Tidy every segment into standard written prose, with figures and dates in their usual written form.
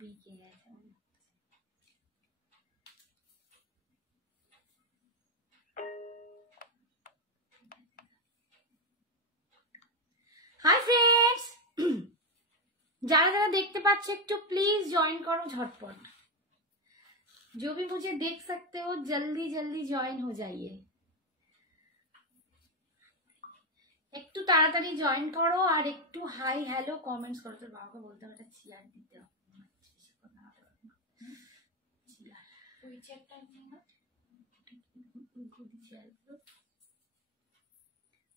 বিকে গেছে। Hi friends, যারা যারা দেখতে পাচ্ছ একটু प्लीज ज्वाइन करो झटपट। जो भी मुझे देख सकते हो जल्दी जल्दी ज्वाइन हो जाइए। একটু তাড়াতাড়ি জয়েন করো আর একটু হাই হ্যালো কমেন্টস করো। তোর বাবাকে বলতে হবে একটা চেয়ার দিতে হবে। ওই চেয়ারটা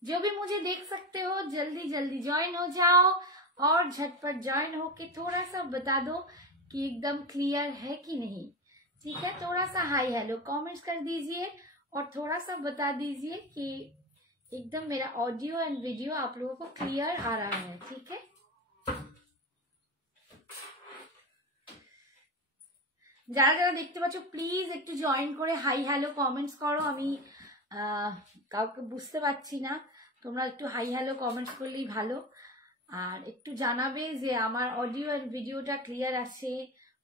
जो भी मुझे देख सकते हो जल्दी जल्दी ज्वाइन हो जाओ और झटपट ज्वाइन होके थोड़ा सा बता दो कि एकदम क्लियर है कि नहीं। ठीक है, थोड़ा सा हाई हेलो कमेंट्स कर दीजिए और थोड़ा सा बता दीजिए कि एकदम मेरा ऑडियो एंड वीडियो आप लोगों को क्लियर आ रहा है। ठीक है, যারা যারা দেখতে পাচ্ছ প্লিজ একটু জয়েন করে হাই হ্যালো কমেন্টস করো। আমি কাউকে বুঝতে পারছি না, তোমরা একটু হাই হ্যালো কমেন্টস করলেই ভালো। আর একটু জানাবে যে আমার অডিও এন্ড ভিডিওটা ক্লিয়ার আছে,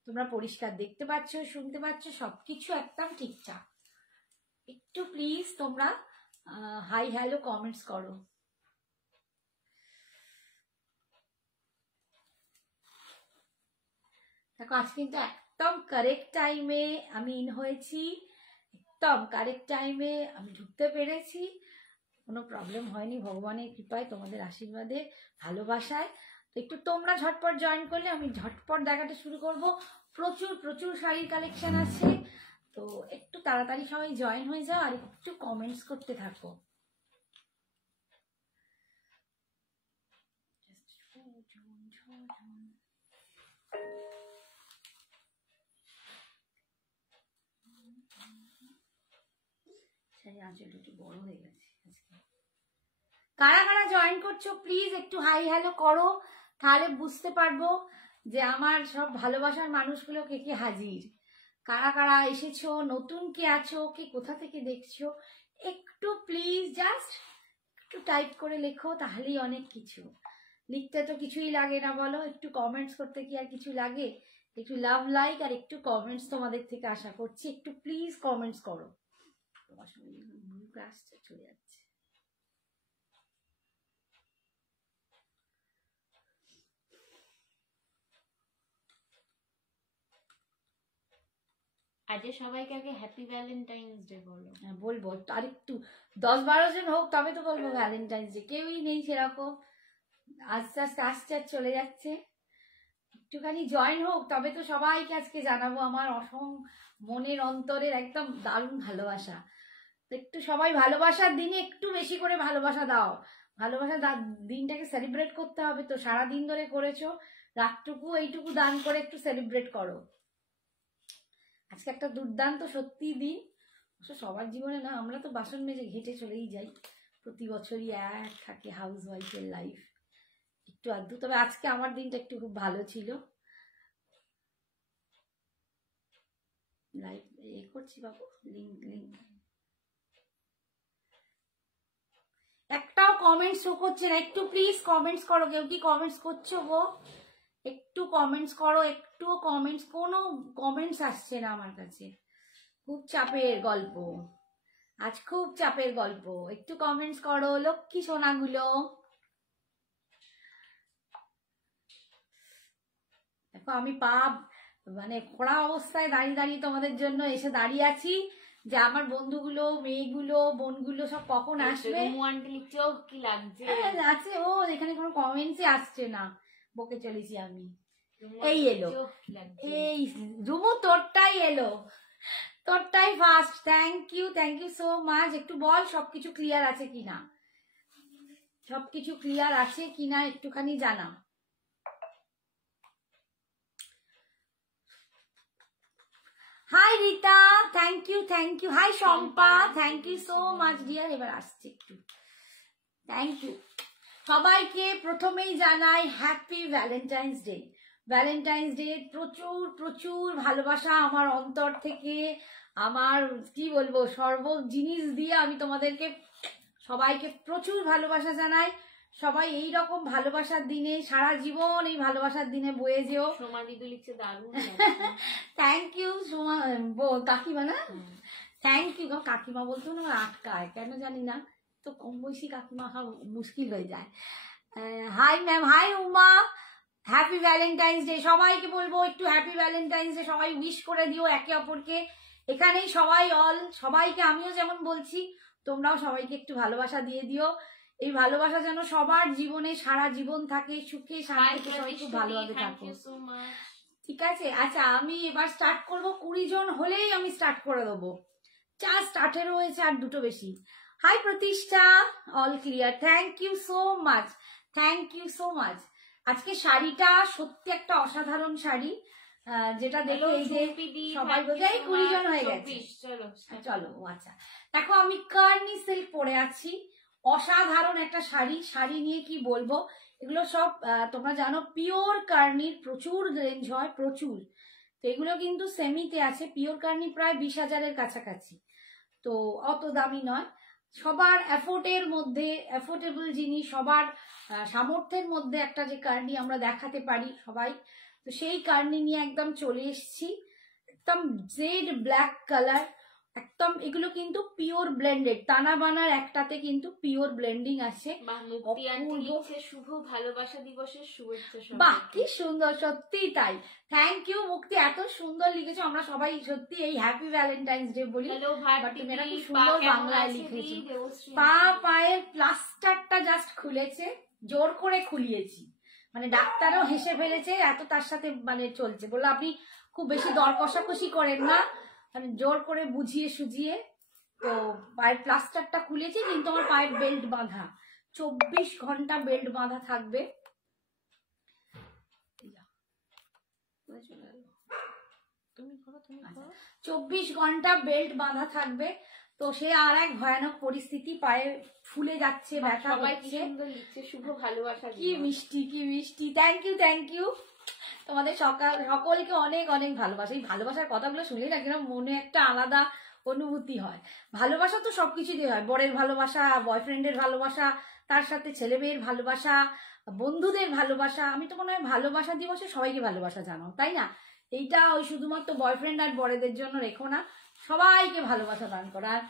তোমরা পরিষ্কার দেখতে পাচ্ছ, শুনতে পাচ্ছ, সবকিছু একদম ঠিকঠাক। একটু প্লিজ তোমরা হাই হ্যালো কমেন্টস করো। দেখো আজ কিন্তু একদম কারেক্ট টাইমে আমি ইন হয়েছি, একদম কারেক্ট টাইমে আমি ঢুকতে পেরেছি, কোনো প্রবলেম হয়নি ভগবানের কৃপায়, তোমাদের আশীর্বাদে, ভালোবাসায়। তো একটু তোমরা ঝটপট জয়েন করলে আমি ঝটপট দেখাতে শুরু করব। প্রচুর প্রচুর শাড়ির কালেকশন আছে, তো একটু তাড়াতাড়ি সবাই জয়েন হয়ে যাও আর একটু কমেন্টস করতে থাকো। বড় হয়ে গেছে। কারা কারা জয়েন করছো প্লিজ একটু হাই হ্যালো করো, তাহলে বুঝতে পারবো যে আমার সব ভালোবাসার মানুষগুলো কে কে হাজির। কারা কারা এসেছো, নতুন কে আছো, কে কোথা থেকে দেখছো, একটু প্লিজ জাস্ট একটু টাইপ করে লেখো, তাহলেই অনেক কিছু। লিখতে তো কিছুই লাগে না বলো, একটু কমেন্টস করতে কি আর কিছু লাগে? একটু লাভ লাইক আর একটু কমেন্টস তোমাদের থেকে আশা করছি। একটু প্লিজ কমেন্টস করো। তোমার সঙ্গে ক্লাসটা চলে যাচ্ছে। আজকে সবাইকে আগে হ্যাপি ভ্যালেন্টাইন্স ডে বলো। হ্যাঁ বলবো, আর একটু 10-12 জন হোক তবে তো বলবো ভ্যালেন্টাইন্স ডে। কেউই নেই সেরকম, আস্তে আস্তে আসছে আর চলে যাচ্ছে। একটুখানি জয়েন হোক তবে তো সবাইকে আজকে জানাবো আমার মনের অন্তরের একদম দারুণ ভালোবাসা। একটু সবাই ভালোবাসার দিনে একটু বেশি করে ভালোবাসা দাও। ভালোবাসা দিনটাকে সেলিব্রেট করতে হবে, তো সারা দিন ধরে করেছো, রাতটুকু এইটুকু দান করে একটু সেলিব্রেট করো। আজকে একটা দুর্দান্ত সত্যি দিন, সবার জীবনে না। আমরা তো বাসন মেজে ঘেটে চলেই যাই, প্রতি বছরই এক থাকে হাউস ওয়াইফের লাইফ, একটু আধটু। তবে আজকে আমার দিনটা একটু খুব ভালো ছিল। লাইভ করছি বাবু, লিঙ্ক একটাও কমেন্টস শো করছে না। একটু প্লিজ কমেন্টস করো। কেউ কি কমেন্টস করছো গো? একটু কমেন্টস করো, একটু কমেন্টস। কোনো কমেন্টস আসছে না আমার কাছে। খুব চাপের গল্প আজ, খুব চাপের গল্প। একটু কমেন্টস করো লক্ষ্মী সোনাগুলো। দেখো আমি মানে খোড়া অবস্থায় দাঁড়িয়ে দাঁড়িয়ে তোমাদের জন্য এসে দাঁড়িয়ে আছি, যে আমার বন্ধুগুলো, মেয়েগুলো, বোনগুলো সব কখন আসবে। কি লাগছে আছে ও, এখানে কোনো কমেন্টসই আসছে না, বকে চলেছি আমি। এই এলো, এই রুমু তোরটাই এলো, তোরটাই first. Thank you so much. একটু বল সবকিছু ক্লিয়ার আছে কিনা, সবকিছু ক্লিয়ার আছে কিনা একটুখানি জানা। Hi Rita, thank you. Hi Shampa, thank you so much dear. এবার আসছে একটু, থ্যাংক ইউ সবাইকে। প্রথমেই জানাই happy Valentine's Day. Valentine's Day প্রচুর প্রচুর ভালোবাসা আমার অন্তর থেকে, আমার কি বলবো, সর্ব জিনিস দিয়ে আমি তোমাদেরকে সবাইকে প্রচুর ভালোবাসা জানাই। সবাই এই রকম ভালোবাসার দিনে সারা জীবন এই ভালোবাসার দিনে বয়ে যেও। সোমা দিদু লিখছে দারুণ থ্যাংক ইউ সোমা কাকিমা না, থ্যাংক ইউ। কাকিমা বলতো না আটকায় কেন জানি না, তো কম বয়সী কাকিমা হওয়া মুশকিল হয়ে যায়। Hi ma'am, hi Uma, happy Valentine's Day. সবাইকে বলবো একটু হ্যাপি ভ্যালেন্টাইন্স ডে সবাই উইশ করে দিও একে অপরকে। এখানেই সবাই সবাইকে আমিও যেমন বলছি তোমরাও সবাইকে একটু ভালোবাসা দিয়ে দিও। এই ভালোবাসা যেন সবার জীবনে সারা জীবন থাকে, সুখে শান্তিতে সবাই খুব ভালোভাবে থাকে। ঠিক আছে, আচ্ছা আমি এবার স্টার্ট করব। 20 জন হলেই আমি স্টার্ট করে দেবো, জাস্ট 18 হয়েছে আর দুটো বেশি। Hi Pratishtha, all clear, thank you so much, thank you so much. আজকে শাড়িটা সত্যি একটা অসাধারণ শাড়ি, যেটা দেখে এই যে সবাই বোঝাই 20 জন হয়ে গেছে। চলো আচ্ছা, দেখো আমি কার্নি সিল্ক পরে আছি, অসাধারণ একটা শাড়ি। শাড়ি নিয়ে কি বলবো, এগুলো সব তোমরা জানো পিওর কার্নির প্রচুর রেঞ্জ হয়, প্রচুর। তো এগুলো কিন্তু সেমিতে আছে, পিওর কার্নি প্রায় 20,000-এর কাছাকাছি, তো অত দামি নয়। সবার অ্যাফোর্ডের মধ্যে, অ্যাফোর্ডেবল জিনিস, সবার সামর্থ্যের মধ্যে একটা যে কার্নি আমরা দেখাতে পারি সবাই, তো সেই কার্নি নিয়ে একদম চলে এসছি। একদম জেড ব্ল্যাক কালার, একদম এগুলো কিন্তু পিওর ব্লেন্ডেড, টানা বানার একটাতে কিন্তু পিওর ব্লেন্ডিং আছে। শুভ ভালোবাসা দিবসের শুভেচ্ছা। বাহ কি সুন্দর, সত্যি তাই, থ্যাংক ইউ মুক্তি, এত সুন্দর লিখেছো। আমরা সবাই সত্যি এই হ্যাপি ভ্যালেন্টাইন্স ডে বলি, তুমি এটা খুব সুন্দর বাংলায় লিখেছো। পায়ের প্লাস্টারটা জাস্ট খুলেছে, জোর করে খুলিয়েছি, মানে ডাক্তারও হেসে ফেলেছে, এত তার সাথে মানে চলছে। বললো আপনি খুব বেশি দর কষাকষি করেন না, মানে জোর করে বুঝিয়ে সুঝিয়ে। তো পায়ের প্লাস্টারটা খুলেছি, কিন্তু আমার পায়ের বেল্ট বাঁধা, 24 ঘন্টা বেল্ট বাঁধা থাকবে। 24 ঘন্টা বেল্ট বাঁধা থাকবে। তো সে আর এক ভয়ানক পরিস্থিতি, পায়ে ফুলে যাচ্ছে, ব্যথা হচ্ছে। শুভ ভালোবাসা, কি মিষ্টি, কি মিষ্টি, থ্যাংক ইউ, থ্যাংক ইউ। তোমাদের সকলকে অনেক অনেক ভালোবাসা। এই ভালোবাসার কথাগুলো শুনলে না কিনা মনে একটা আলাদা অনুভূতি হয়। ভালোবাসা তো সবকিছু দিয়ে হয়, বরের ভালোবাসা, বয়ফ্রেন্ডের ভালোবাসা, তার সাথে ছেলে মেয়ের ভালোবাসা, বন্ধুদের ভালোবাসা। আমি তো মনে হয় ভালোবাসা দিবসে সবাইকে ভালোবাসা জানাও, তাই না? এইটা ওই শুধুমাত্র বয়ফ্রেন্ড আর বরেদের জন্য রেখো না, সবাইকে ভালোবাসা দান করো। আর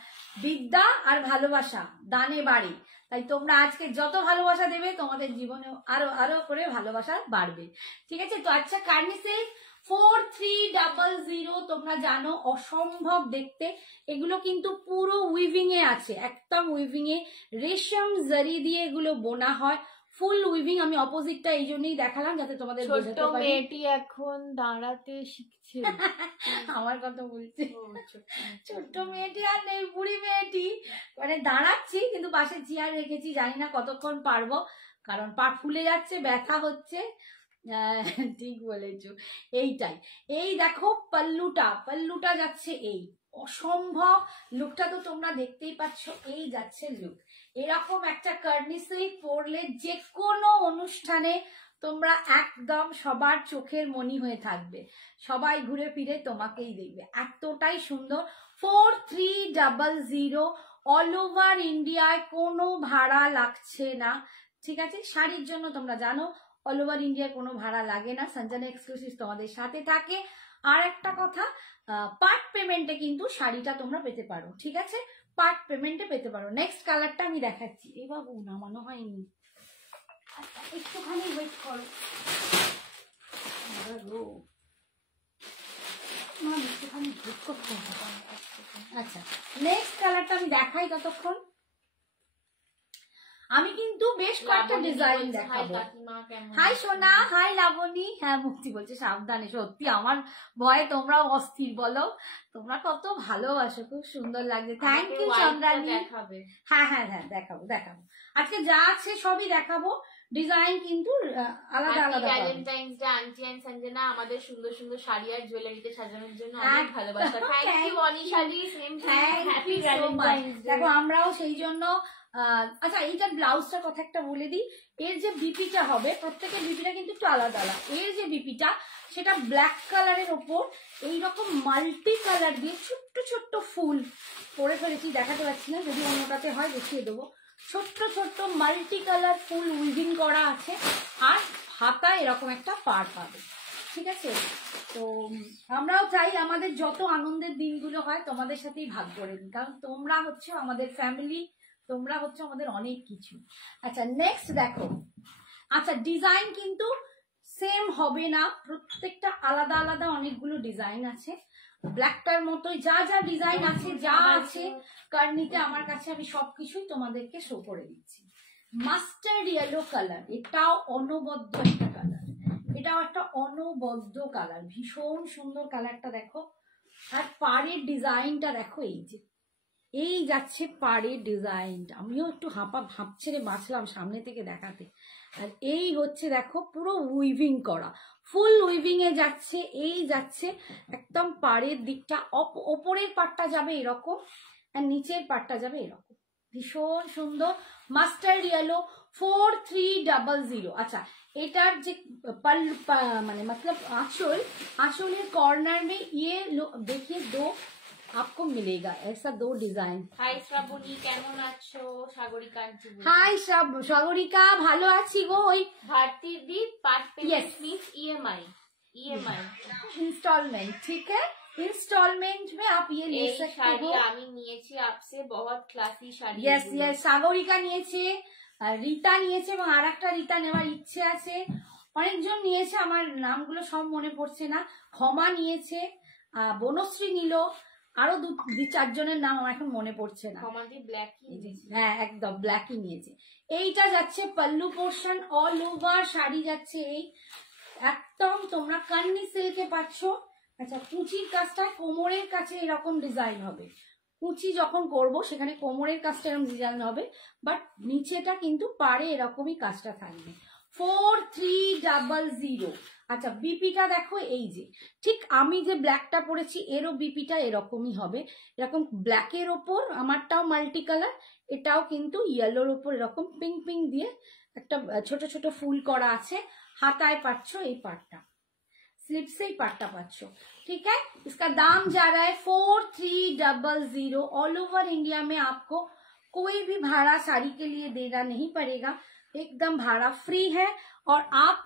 বিদ্যা আর ভালোবাসা দানে বাড়ে, তাই তোমরা আজকে যত ভালোবাসা দেবে তোমাদের জীবনে আরো আরো করে ভালোবাসা বাড়বে। ঠিক আছে, তো আচ্ছা কার্নি সিল্ক 4300, তোমরা জানো অসম্ভব দেখতে। এগুলো কিন্তু পুরো উইভিং এ আছে, একদম উইভিং এ, রেশম জারি দিয়ে এগুলো বোনা হয়, ফুল উইভিং। আমি অপোজিটটা এই জন্যই দেখালাম যাতে তোমাদের বোঝাতে পারি। মেয়েটি এখন দাঁড়াতে শিখছে, আমার কথা বলছি। ছোট্ট মেয়েটি আর নেই, বুড়ি মেয়েটি, মানে দাঁড়াচ্ছি কিন্তু পাশে চেয়ার রেখেছি, জানি না কতক্ষণ পারবো, কারণ পা ফুলে যাচ্ছে, ব্যথা হচ্ছে। ঠিক বলেছো, এইটাই। এই দেখো পাল্লুটা যাচ্ছে, এই অসম্ভব লুকটা তো তোমরা দেখতেই পাচ্ছ, এই যাচ্ছে লুক। এরকম একটা কার্নি সিল্ক পরলে যে কোনো অনুষ্ঠানে তোমরা একদম সবার চোখের মনি হয়ে থাকবে, সবাই ঘুরে ফিরে তোমাকেই দেখবে, এতটাই সুন্দর। 4300, অল ওভার ইন্ডিয়ায় কোনো ভাড়া লাগছে না। ঠিক আছে, শাড়ির জন্য তোমরা জানো অল ওভার ইন্ডিয়ায় কোনো ভাড়া লাগে না, সঞ্জনা এক্সক্লুসিভ তোমাদের সাথে থাকে। আর একটা কথা, পার্ট পেমেন্টে কিন্তু শাড়িটা তোমরা পেতে পারো, ঠিক আছে, পার্ট পেমেন্টে পেতে পারো। নেক্সট কালারটা আমি দেখাচ্ছি। এই বাবু নামানো হয়নি, একটুখানি ওয়েট করো, একটুখানি ওয়েট করতে হবে। আচ্ছা নেক্সট কালারটা আমি দেখাই ততক্ষণ। আমি কিন্তু বেশ কয়েকটা ডিজাইন দেখাবো। হাই সোনা, হাই লাবণী। হ্যাঁ মুক্তি বলছে সাবধানে, সত্যি আমার ভয়ে তোমরাও অস্থির, বলো তোমরা কত ভালোবাসো, খুব সুন্দর লাগছে। Thank you Chandrani. হ্যাঁ হ্যাঁ হ্যাঁ দেখাবো দেখাবো, আজকে যা আছে সবই দেখাবো। ডিজাইন কিন্তু আলাদা আলাদা। Valentine's Day aunty and Sanjana আমাদের সুন্দর সুন্দর শাড়ি আর জুয়েলারিতে সাজানোর জন্য অনেক ভালোবাসা। থ্যাংক ইউ অনিশালি, সেম হ্যাপি ভ্যালেন্টাইন্স ডে। দেখো আমরাও সেই জন্য। আচ্ছা এইটার ব্লাউজটার কথা একটা বলে দিই, এর যে বিপিটা হবে, প্রত্যেকের বিপিটা কিন্তু একটু আলাদা আলাদা। এর যে বিপিটা সেটা ব্ল্যাক কালারের ওপর এইরকম মাল্টি কালার দিয়ে ছোট্ট ছোট্ট ফুল করে ফেলেছি, দেখাতে পারছি না, যদি অন্যটাতে হয় দেখিয়ে দেবো। ছোট্ট ছোট্ট মাল্টি কালার ফুল উইভিং করা আছে, আর হাতা এরকম একটা পার পাবে। ঠিক আছে, তো আমরাও চাই আমাদের যত আনন্দের দিনগুলো হয় তোমাদের সাথেই ভাগ করে নিই, কারণ তোমরা হচ্ছে আমাদের ফ্যামিলি, তোমরা হচ্ছে আমাদের অনেক কিছু। আচ্ছা নেক্সট দেখো, আচ্ছা ডিজাইন কিন্তু সেম হবে না, প্রত্যেকটা আলাদা আলাদা অনেকগুলো ডিজাইন আছে। ব্ল্যাকটার মতোই যা যা ডিজাইন আছে, যা আছে কার্নিতে আমার কাছে, আমি সবকিছুই তোমাদেরকে শো করে দিচ্ছি। মাস্টার্ড ইয়েলো কালার, এটাও অনবদ্য একটা কালার, এটাও একটা অনবদ্য কালার, ভীষণ সুন্দর কালারটা দেখো। আর পাড়ের ডিজাইনটা দেখো, এই যাচ্ছে পাড়ের ডিজাইনটা, আমিও একটু ভাপ ছেড়ে বাঁচলাম সামনে থেকে দেখাতে। আর এই হচ্ছে দেখো পুরো উইভিং করা, ফুল উইভিং এ যাচ্ছে, এই যাচ্ছে একদম পাড়ের দিকটা, ওপরের পাটটা যাবে এরকম, আর নিচের পাটটা যাবে এরকম, ভীষণ সুন্দর। Mustard yellow 4300। আচ্ছা এটার যে মানে मतलब आंचल कॉर्नर में ये देखिए दो आपको मिलेगा, ऐसा 2 डिजाइन। হাই শ্রাবণী, কেমন আছো? সাগরিকা আন্টি, হাই সাগরিকা, ভালো আছি গো। ওই भारतीय दीप part payment means EMI instalment, ठीक है, इंस्टॉलमेंट में आप ये ले सकते हो। আমি নিয়েছি आपसे बहुत classy sari. Yes yes, Sagarika নিয়েছে, রীতা নিয়েছে, এবং আরেকটা রীতা নেওয়ার ইচ্ছে আছে, অনেকজন নিয়েছে, আমার নামগুলো সব মনে পড়ছে না। ক্ষমা নিয়েছে, বনশ্রী নিল, আরো 2-4 জনের নাম আমার এখন মনে পড়ছে না। হ্যাঁ একদম ব্ল্যাকই নিয়েছে। এইটা যাচ্ছে pallu portion, all over sari যাচ্ছে এই একদম, তোমরা কান্নি সিল্কে পাচ্ছ। আচ্ছা কুচির কাজটা কোমরের কাছে এরকম ডিজাইন হবে, কুচি যখন করব সেখানে কোমরের কাজটা এরকম ডিজাইন হবে, বাট নিচেটা কিন্তু পাড়ে এরকমই কাজটা থাকবে। 4300। আচ্ছা বিপিটা দেখো, এই যে ঠিক আমি যে ব্ল্যাকটা পরেছি এরও বিপিটা এরকমই হবে, এরকম ব্ল্যাকের ওপর, আমারটাও মাল্টি কালার, এটাও কিন্তু ইয়েলোর ওপর এরকম পিঙ্ক পিঙ্ক দিয়ে একটা ছোট ছোট ফুল করা আছে। হাতায় পাচ্ছ এই পাটটা, स्लिप से ही पाट्टा पाচ্ছ, ठीक है। इसका दाम जा रहा है 4300। ऑल ओवर इंडिया में आपको कोई भी भाड़ा साड़ी के लिए देना नहीं पड़ेगा, एकदम भाड़ा फ्री है, और आप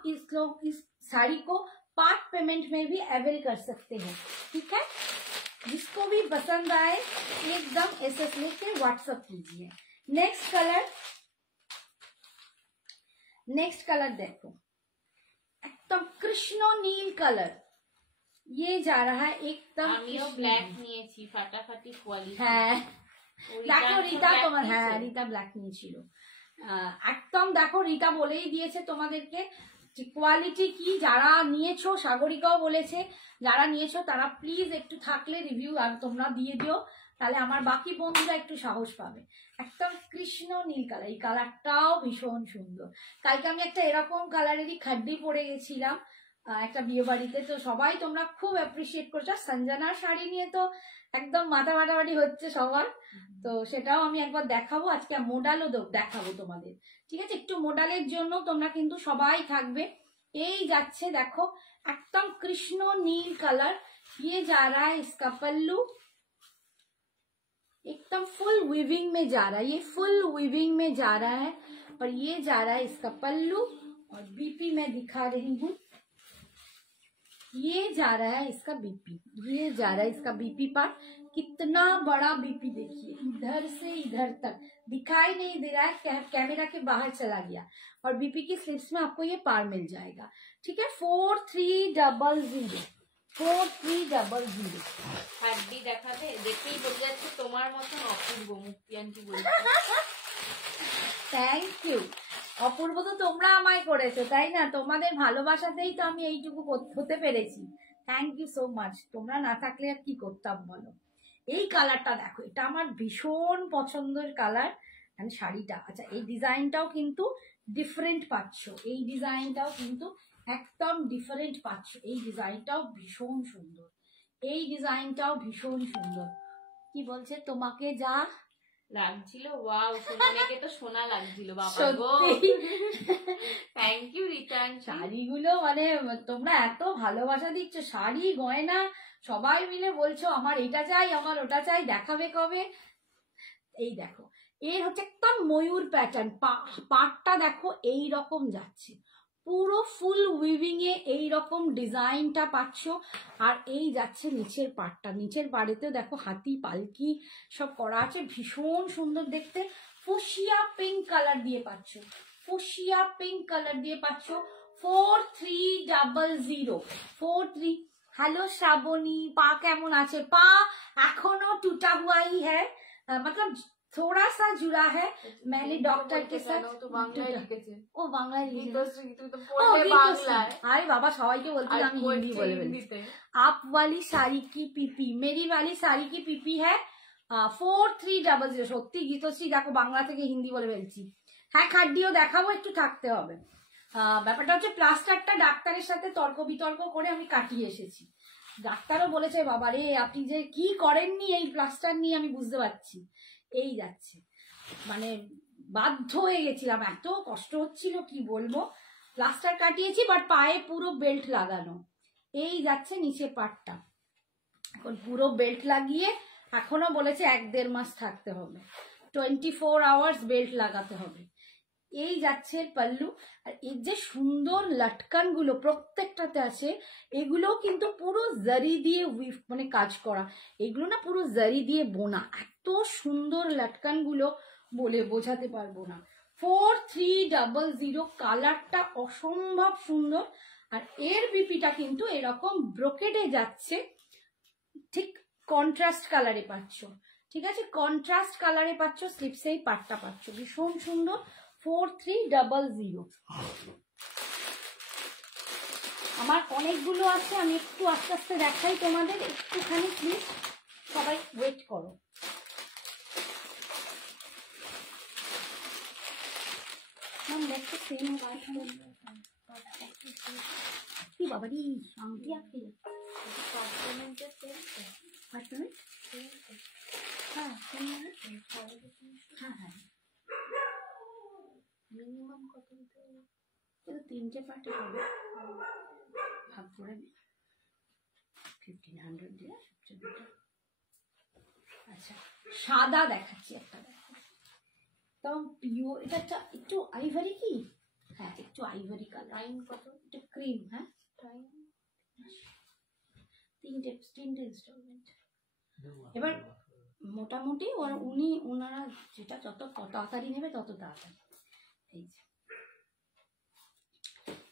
इस साड़ी को पार्ट पेमेंट में भी अवेल कर सकते हैं, ठीक है। जिसको भी पसंद आए एकदम एसएस लेके व्हाट्सएप कीजिए। नेक्स्ट कलर देखो, एकदम कृष्ण नील कलर, ये जा रहा है एकदम ব্ল্যাক নিয়েছি, ফাটাফাটি কোয়ালিটি। হ্যাঁ দেখো রীতা তোমার, হ্যাঁ রীতা ব্ল্যাক নিয়েছিল, একদম দেখো রীতা বলেই দিয়েছে তোমাদেরকে কোয়ালিটি কি। যারা নিয়েছো, সাগরিকাও বলেছে, যারা নিয়েছো তারা প্লিজ একটু থাকলে রিভিউ আর তোমরা দিয়ে দিও, তাহলে আমার বাকি বন্ধুরা একটু সাহস পাবে। একদম কৃষ্ণ নীল কালার, এই কালারটাও ভীষণ সুন্দর। কালকে আমি একটা এরকম কালারেরই খাড্ডি পরে গেছিলাম একটা বিয়ে বাড়িতে, তো সবাই তোমরা খুব অ্যাপ্রিসিয়েট করছো। সঞ্জনার শাড়ি নিয়ে তো একদম মাথা মাটামাটি হচ্ছে সবার, তো সেটাও আমি একবার দেখাবো আজকে, মোডালও দেখাবো তোমাদের, ঠিক আছে। একটু মোডালের জন্য তোমরা কিন্তু সবাই থাকবে। এই যাচ্ছে দেখো एकदम कृष्ण नील कलर, ये जा रहा है इसका पल्लू, एकदम फुल वीविंग में जा रहा है, ये फुल वीविंग में जा रहा है, और ये जा रहा है इसका पल्लू, और बीपी मैं दिखा रही हूँ, ये जा रहा है इसका बीपी, ये जा रहा है इसका बीपी पार्ट। कितना बड़ा बीपी देखिए, इधर से इधर तक दिखाई नहीं दे रहा है, कैमरा के बाहर चला गया, और बीपी की स्लिप्स में आपको ये पार मिल जाएगा, ठीक है। 4300। হাড্ডি দেখাবে, দেখেই বোঝা যাচ্ছে তোমার মতন অপূর্ব, মুক্তি আন্টি বলছে। থ্যাংক ইউ অপূর্ব, তো তোমরা আমায় করেছো তাই না, তোমাদের ভালোবাসাতেই তো আমি এইটুকু হতে পেরেছি, থ্যাংক ইউ সো মাচ। তোমরা না থাকলে আর কি করতাম বলো। এই কালারটা দেখো, এটা আমার ভীষণ পছন্দের কালার, মানে শাড়িটা। আচ্ছা এই ডিজাইনটাও কিন্তু ডিফারেন্ট পাচ্ছ, এই ডিজাইনটাও কিন্তু একদম ডিফারেন্ট পাচ্ছ, এই ডিজাইনটাও ভীষণ সুন্দর, এই ডিজাইনটাও ভীষণ সুন্দর। কি বলছে তোমাকে যা লাগছিল, ওয়াও সোনাকে তো সোনা লাগছিল বাবা গো। Thank you return. শাড়িগুলো মানে তোমরা এত ভালোবাসা দিচ্ছ, শাড়ি গয়না সবাই মিলে বলছো আমার এটা চাই, আমার ওটা চাই, দেখাবে কবে। এই দেখো এর হচ্ছে একদম ময়ূর প্যাটার্ন, পাটটা দেখো এই রকম যাচ্ছে, পুরো ফুল উইভিং এ এইরকম ডিজাইনটা পাচ্ছ। আর এই যাচ্ছে নিচের পাটটা, নিচের পাড়েতে দেখো হাতি পালকি সব করা আছে, ভীষণ সুন্দর দেখতে। ফুশিয়া পিঙ্ক কালার দিয়ে পাচ্ছ, ফুশিয়া পিঙ্ক কালার দিয়ে পাচ্ছ। 4300 43। হ্যালো শ্রাবণী, পা কেমন আছে? পা এখনো टूटा हुआ ही है, मतलब थोड़ा सा जुड़ा है। मैंने डॉक्टर के साथ ও বাংলায় লিখেছে, আরে বাবা সবাইকে বলতে আমি হিন্দি বলে ফেলছি। आप वाली साड़ी की पीपी, मेरी वाली साड़ी की पीपी है 4300। সত্যি গীতশ্রী দেখো বাংলা থেকে হিন্দি বলে ফেলছি। হ্যাঁ খাড্ডিও দেখাবো, একটু থাকতে হবে। ব্যাপারটা হচ্ছে প্লাস্টারটা ডাক্তারের সাথে তর্ক বিতর্ক করে আমি কাটিয়ে এসেছি। ডাক্তারও বলেছে বাবা রে আপনি যে কি করেননি এই প্লাস্টার নিয়ে আমি বুঝতে পারছি। এই যাচ্ছে, মানে বাধ্য হয়ে গেছিলাম, এত কষ্ট হচ্ছিল কি বলবো। প্লাস্টার কাটিয়েছি বাট পায়ে পুরো বেল্ট লাগানো। এই যাচ্ছে নিচের পাটটা, এখন পুরো বেল্ট লাগিয়ে এখনো বলেছে 1-1.5 মাস থাকতে হবে, 24 আওয়ার্স বেল্ট লাগাতে হবে। এই যাচ্ছে পাল্লু। আর এর যে সুন্দর লটকান গুলো প্রত্যেকটাতে আছে, এগুলো কিন্তু পুরো জারি দিয়ে মানে কাজ করা, এগুলো না পুরো জারি দিয়ে বোনা, এত সুন্দর লটকান গুলো বলে বোঝাতে পারবো না। 4300, কালারটা অসম্ভব সুন্দর। আর এর বিপিটা কিন্তু এরকম ব্রোকেডে যাচ্ছে, ঠিক কন্ট্রাস্ট কালারে পাচ্ছ, ঠিক আছে, কন্ট্রাস্ট কালারে পাচ্ছ, স্লিপসেই পাটটা পাচ্ছ, ভীষণ সুন্দর। 4300। আমার অনেকগুলো আছে, আমি একটু আস্তে আস্তে দেখাই তোমাদের, একটুখানি প্লিজ সবাই ওয়েট করো। দেখতে সেম কি বাবারি আংটি আঁকতে হ্যাঁ হ্যাঁ হ্যাঁ মিনিমাম কত দিতে হবে? 3টে পার্টে হবে, ভাগ করে নে 1500 দিয়ে সবচেয়ে বেটার। আচ্ছা সাদা দেখাচ্ছি একটা, দেখো তো পিওর, এটা একটু আইভারি কি, হ্যাঁ একটু আইভারি কালার। টাইম কত? একটু ক্রিম, হ্যাঁ টাইম 3টে ইনস্টলমেন্ট। এবার মোটামুটি ওনারা যেটা যত তাড়াতাড়ি নেবে তত তাড়াতাড়ি। এই যে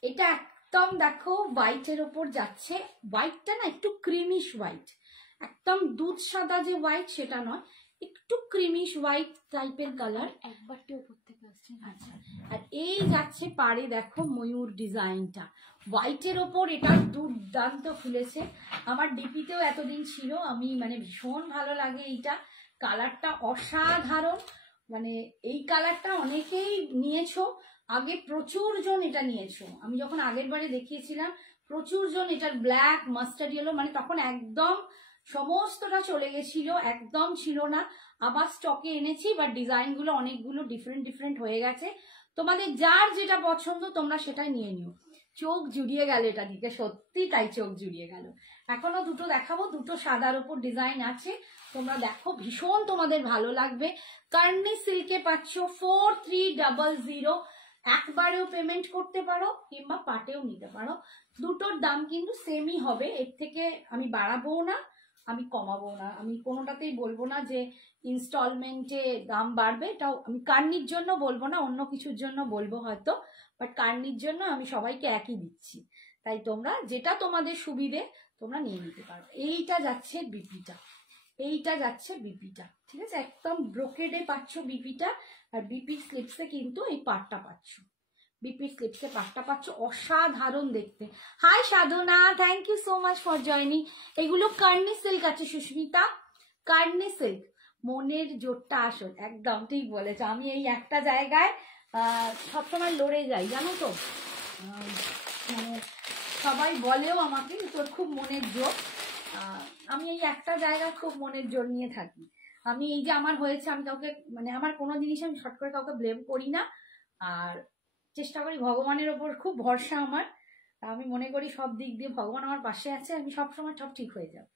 এটা একদম দেখো হোয়াইটের ওপর যাচ্ছে, হোয়াইটটা না একটু ক্রিমিশ হোয়াইট, একদম দুধ সাদা যে হোয়াইট সেটা নয়, একটু ক্রিমিশ হোয়াইট টাইপের কালার, একবারটি ওপর থেকে আসছে। আচ্ছা আর এই যাচ্ছে পাড়ে দেখো ময়ূর ডিজাইনটা হোয়াইটের ওপর, এটা দুর্দান্ত খুলেছে। আমার ডিপিতেও এতদিন ছিল, আমি মানে ভীষণ ভালো লাগে এইটা, কালারটা অসাধারণ। মানে এই কালারটা অনেকেই নিয়েছো, আগে প্রচুর জন এটা নিয়েছো, আমি যখন আগের বারে দেখিয়েছিলাম প্রচুর জন এটার ব্ল্যাক মাস্টার্ড ইয়েলো, মানে তখন একদম সমস্তটা চলে গেছিল, একদম ছিল না, আবার স্টকে এনেছি, বাট ডিজাইন গুলো অনেকগুলো ডিফারেন্ট হয়ে গেছে। তোমাদের যার যেটা পছন্দ তোমরা সেটাই নিয়ে নিও। চোখ জুড়িয়ে গেল এটা দিকে, সত্যি তাই চোখ জুড়িয়ে গেল। এখনো দুটো দেখাবো, দুটো সাদার উপর ডিজাইন আছে, তোমরা দেখো ভীষণ তোমাদের ভালো লাগবে। কার্নি সিল্কে পাচ্ছ 4300, একবারেও পেমেন্ট করতে পারো কিংবা পাটেও নিতে পারো, দুটোর দাম কিন্তু সেমই হবে, এর থেকে আমি বাড়াবো না আমি কমাবো না, আমি কোনোটাতেই বলবো না যে ইনস্টলমেন্টে দাম বাড়বে, এটাও আমি কার্নির জন্য বলবো না, অন্য কিছুর জন্য বলবো হয়তো, বাট কার্নির জন্য আমি সবাইকে একই দিচ্ছি। তাই তোমরা যেটা তোমাদের সুবিধে তোমরা নিয়ে নিতে পারো। এইটা যাচ্ছে বিপিটা, এইটা যাচ্ছে বিপিটা, ঠিক আছে, একদম ব্রোকেডে পাচ্ছ বিপিটা, আর বিপি স্লিপসে কিন্তু এই পাটটা পাচ্ছ, বিপি স্লিপসে পাটটা পাচ্ছ, অসাধারণ দেখতে। Hi Sadhana, thank you so much for joining. এগুলো কার্নি সিল্ক আছে সুস্মিতা, কার্নি সিল্ক, মনের জোরটা আসল, একদম ঠিক বলেছ। আমি এই একটা জায়গায় সবসময় লড়ে যাই জানো তো, মানে সবাই বলেও আমাকে তোর খুব মনের জোর, আমি এই একটা জায়গায় খুব মনের জোর নিয়ে থাকি। আমি এই যে আমার হয়েছে, আমি কাউকে মানে আমার কোনো জিনিস আমি শর্ট করে কাউকে ব্লেম করি না, আর চেষ্টা করি ভগবানের ওপর খুব ভরসা আমার, আমি মনে করি সব দিক দিয়ে ভগবান আমার পাশে আছে, আমি সবসময় সব ঠিক হয়ে যাব,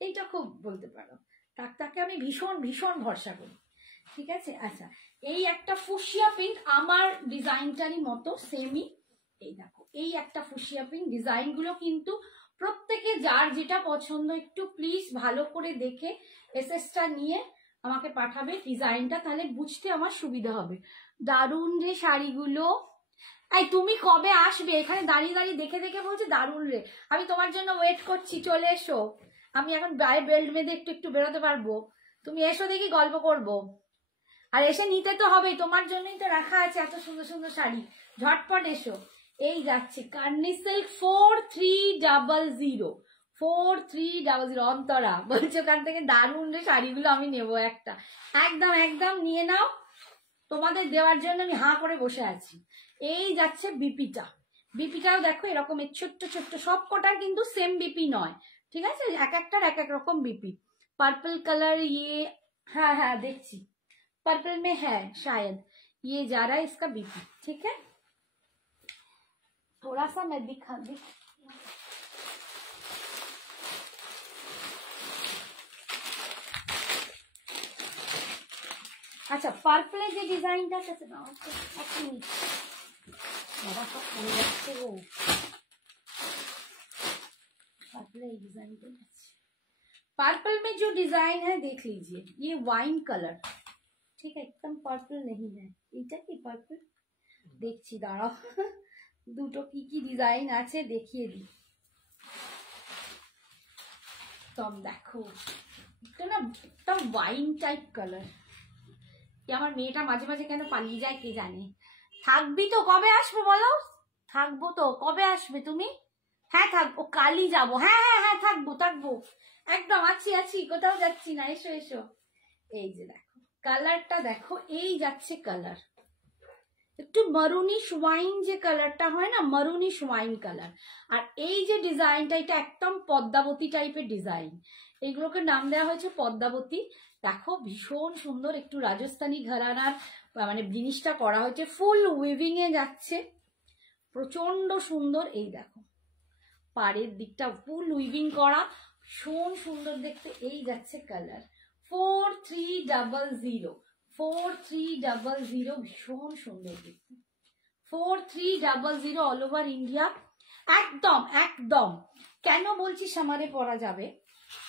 এইটা খুব বলতে পারো, তাকে আমি ভীষণ ভরসা করি। ঠিক আছে। আচ্ছা, এই একটা ফুশিয়া পিঙ্ক আমার ডিজাইনটারই মতো সেমই। এই দেখো, এই একটা ফুশিয়া পিঙ্ক। ডিজাইনগুলো কিন্তু প্রত্যেকে যার যেটা পছন্দ একটু প্লিজ ভালো করে দেখে এসএসটা নিয়ে আমাকে পাঠাবে ডিজাইনটা, তাহলে বুঝতে আমার সুবিধা হবে। দারুণ রে শাড়িগুলো। এই তুমি কবে আসবে? এখানে দাঁড়িয়ে দাঁড়িয়ে দেখে দেখে বলছে দারুণ রে। আমি তোমার জন্য ওয়েট করছি, চলে এসো। আমি এখন গায়ে বেল্ট বেঁধে একটু একটু বেরোতে পারবো, তুমি এসো দেখি, গল্প করবো। আর এসে নিতে তো হবেই, তোমার জন্যই তো রাখা আছে এত সুন্দর সুন্দর শাড়ি, ঝটপট এসো। এই যাচ্ছে কার্নি সিল্ক 4300, 4300। অন্তরা বলছে ওখান থেকে দারুণ রে শাড়িগুলো আমি নেবো একটা। একদম একদম নিয়ে নাও, তোমাদের দেওয়ার জন্য আমি হাঁ করে বসে আছি। এই যাচ্ছে বিপিটা। বিপিটাও দেখো এরকমের ছোট্ট ছোট্ট, সব কটার কিন্তু সেম বিপি নয়, ঠিক আছে, এক একটার এক এক রকম বিপি। पर्पल कलर ये, हाँ हाँ देखिए पर्पल में है शायद, ये जा रहा है इसका बीपी, ठीक है। थोड़ा सा मैं दिखा दी। अच्छा, पर्पल जो डिजाइनটা कैसे না এক মিনিট বাবা, সব পড়ে যাচ্ছে গো। पर्पल डिजाइन पर्पल में जो डिजाइन है देख लीजिए, ये वाइन कलर, ठीक है, एकदम पर्पल नहीं है। এটা কি पर्पल দেখছি, দাঁড়াও দুটো কি কি ডিজাইন আছে দেখিয়ে দিই। তম দেখো এটা না একদম ওয়াইন টাইপ কালার। আমার মেয়েটা মাঝে মাঝে কেন পালিয়ে যায় কে জানে। থাকবি তো? কবে আসবে বলো? থাকবো তো, কবে আসবে তুমি? হ্যাঁ থাকবো, কালই যাবো। হ্যাঁ হ্যাঁ হ্যাঁ থাকবো থাকবো, একদম আছি আছি, কোথাও যাচ্ছি না, এসো এসো। এই যে দেখো কালারটা দেখো, এই যাচ্ছে কালার একটু মারুনিশ ওয়াইন, যে কালারটা হয় না মারুনিশ ওয়াইন কালার। আর এই যে ডিজাইনটা, এটা একদম পদ্মাবতী টাইপের ডিজাইন, এইগুলোকে নাম দেওয়া হয়েছে পদ্মাবতী। দেখো ভীষণ সুন্দর, একটু রাজস্থানী ঘরানার মানে জিনিসটা করা হয়েছে, ফুল উইভিং এ যাচ্ছে, প্রচন্ড সুন্দর। এই দেখো পাড়ের দিকটা ফুল উইভিং করা, ভীষণ সুন্দর দেখতে। এই যাচ্ছে কালার 4300, 4300, ভীষণ সুন্দর দেখতে। 4300 অল ওভার ইন্ডিয়া, একদম একদম। কেন বলছি সামারে পরা যাবে?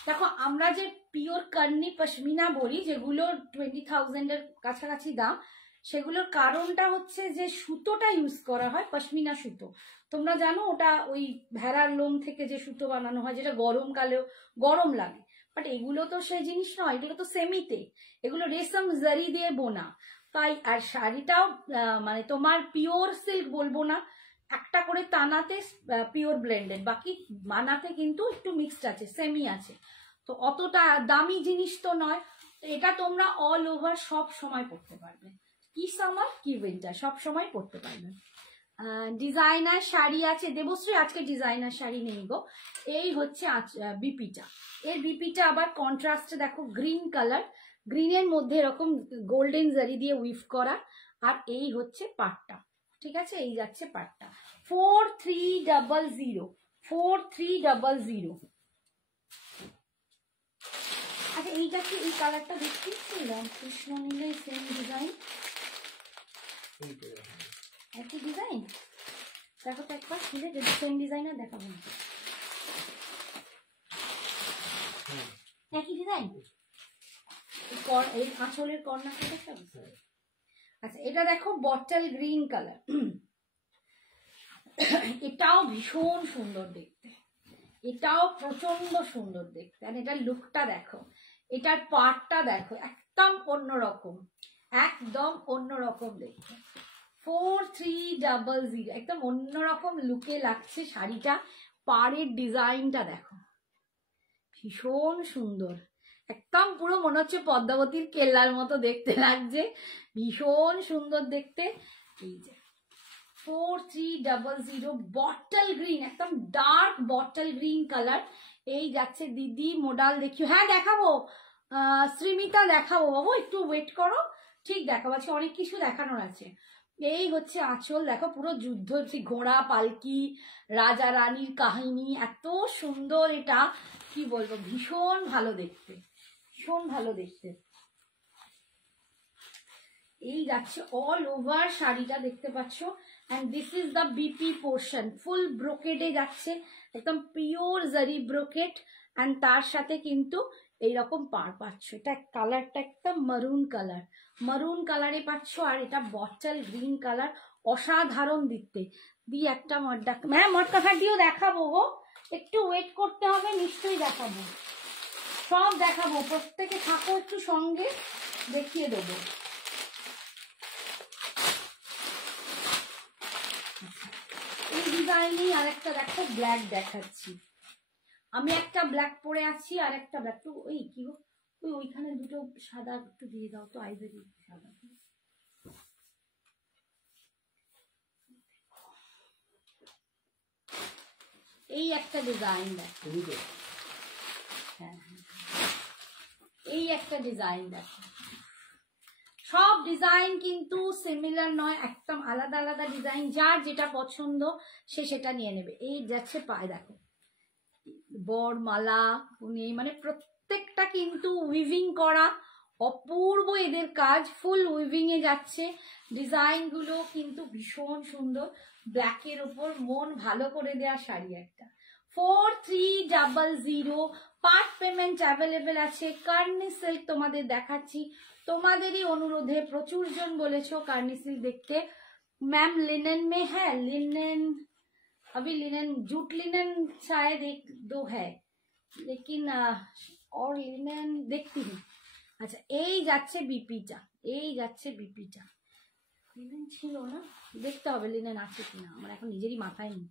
দেখো আমরা যে পিওর কার্নি পশমিনা বলি, যেগুলো 20,000 এর কাছাকাছি দাম, সেগুলোর কারণটা হচ্ছে যে সুতোটা ইউজ করা হয় পশমিনা সুতো। তোমরা জানো ওটা ওই ভেড়ার লোম থেকে যে সুতো বানানো হয়, যেটা গরমকালেও গরম লাগে। বাট এগুলো তো সেই জিনিস নয়, এগুলো তো সেমিতে, এগুলো রেশম জারি দিয়ে বোনা। তাই আর শাড়িটাও মানে তোমার পিওর সিল্ক বলবো না, একটা করে তানাতে পিওর ব্লেন্ডেড, বাকি বানাতে কিন্তু একটু মিক্সড আছে, সেমি আছে। তো অতটা দামি জিনিস তো নয়। এটা তোমরা অল ওভার সব সময় পরতে পারবে, কি সামার কি উইন্টার সব সময় পরতে পারবে। ডিজাইনার শাড়ি আছে দেবশ্রী, আজকে ডিজাইনার শাড়ি নেই গো। এই হচ্ছে বিপিটা, এর বিপিটা আবার কন্ট্রাস্টে দেখো, গ্রিন কালার, গ্রিনের মধ্যে এরকম গোল্ডেন জারি দিয়ে উইভ করা। আর এই হচ্ছে পাটটা, ঠিক আছে, এই যাচ্ছে পাটটা 4300, 4300। আচ্ছা এইটা কি, এই কালারটা দেখছি কৃষ্ণ নীলে সেম ডিজাইন, একই ডিজাইন। দেখো তো একবার খুলে, যদি সেম ডিজাইনার দেখাবো না, একই ডিজাইন। এই আঁচলের কর্নারটা দেখতে হবে। আচ্ছা এটা দেখো বটল গ্রিন কালার, এটাও ভীষণ সুন্দর দেখতে, এটাও প্রচন্ড সুন্দর দেখতে। আর এটার লুকটা দেখো, এটার পাটটা দেখো, একদম অন্যরকম, একদম অন্যরকম দেখতে। 4300, একদম অন্যরকম লুকে লাগছে শাড়িটা। পাড়ের ডিজাইনটা দেখো, ভীষণ সুন্দর, একদম পুরো মনে হচ্ছে পদ্মাবতীর কেল্লার মতো দেখতে লাগছে, ভীষণ সুন্দর দেখতে। এই যে 4300 বটল গ্রিন, একদম ডার্ক বটল গ্রিন কালার। এই যাচ্ছে দিদি মোডাল দেখিও। হ্যাঁ দেখাবো শ্রীমিতা, দেখাবো বাবু, একটু ওয়েট করো, ঠিক দেখাবো, আজকে অনেক কিছু দেখানোর আছে। এই হচ্ছে আঁচল দেখো, পুরো যুদ্ধ, ঘোড়া পালকি, রাজা রানীর কাহিনী, এত সুন্দর। এটা কি বলবো, ভীষণ ভালো দেখতে, ভীষণ ভালো দেখতে। এই যাচ্ছে অল ওভার শাড়িটা, দেখতে পাচ্ছ। And this is the BP portion, full ব্রোকেডে যাচ্ছে, একদম পিওর জারি ব্রোকেট। অ্যান্ড তার সাথে কিন্তু এইরকম পার পাচ্ছ। এটা কালারটা একটা মারুন কালারে পাচ্ছ, আর এটা বটল গ্রিন কালার, অসাধারণ দেখতে। দিয়ে একটা মড্ডা, হ্যাঁ মটকা দিয়েও দেখাবো গো, একটু ওয়েট করতে হবে, নিশ্চয়ই দেখাবো, সব দেখাবো, প্রত্যেকে থাকো একটু সঙ্গে, দেখিয়ে দেবো। এই ডিজাইনেই আরেকটা দেখো, ব্ল্যাক দেখাচ্ছি। আমি একটা ব্ল্যাক পরে আছি, আর একটা ব্ল্যাক, তো ওই কি গো, ওইখানে দুটো সাদা একটু দিয়ে দাও তো, আইভরি সাদা। এই একটা ডিজাইন দেখো, হ্যাঁ এই একটা ডিজাইন দেখো। সব ডিজাইন কিন্তু সিমিলার নয়, একদম আলাদা আলাদা ডিজাইন, যার যেটা পছন্দ সে সেটা নিয়ে নেবে। এই যাচ্ছে পায়ে দেখো বড়মালা, মানে প্রত্যেকটা কিন্তু উইভিং করা, অপূর্ব এদের কাজ, ফুল উইভিং এ যাচ্ছে। ডিজাইন গুলো কিন্তু ভীষণ সুন্দর, ব্ল্যাকের উপর মন ভালো করে দেওয়া শাড়ি একটা। 4300 পার্ট পেমেন্ট অ্যাভেলেবেল আছে। কার্নি সিল্ক তোমাদের দেখাচ্ছি, তোমাদেরই অনুরোধে প্রচুর জন বলেছো কার্নি সিল্ক দেখতে। मैम लिनन में है, लिनन अभी लिनन जूट लिनन शायद एक दो है, लेकिन और लिनन देखती हूँ। আচ্ছা এই যাচ্ছে বিপিটা, এই যাচ্ছে বিপিটা, লিনেন ছিল না, দেখতে হবে লিনেন আছে কিনা, আমার এখন নিজেরই মাথায় নেই।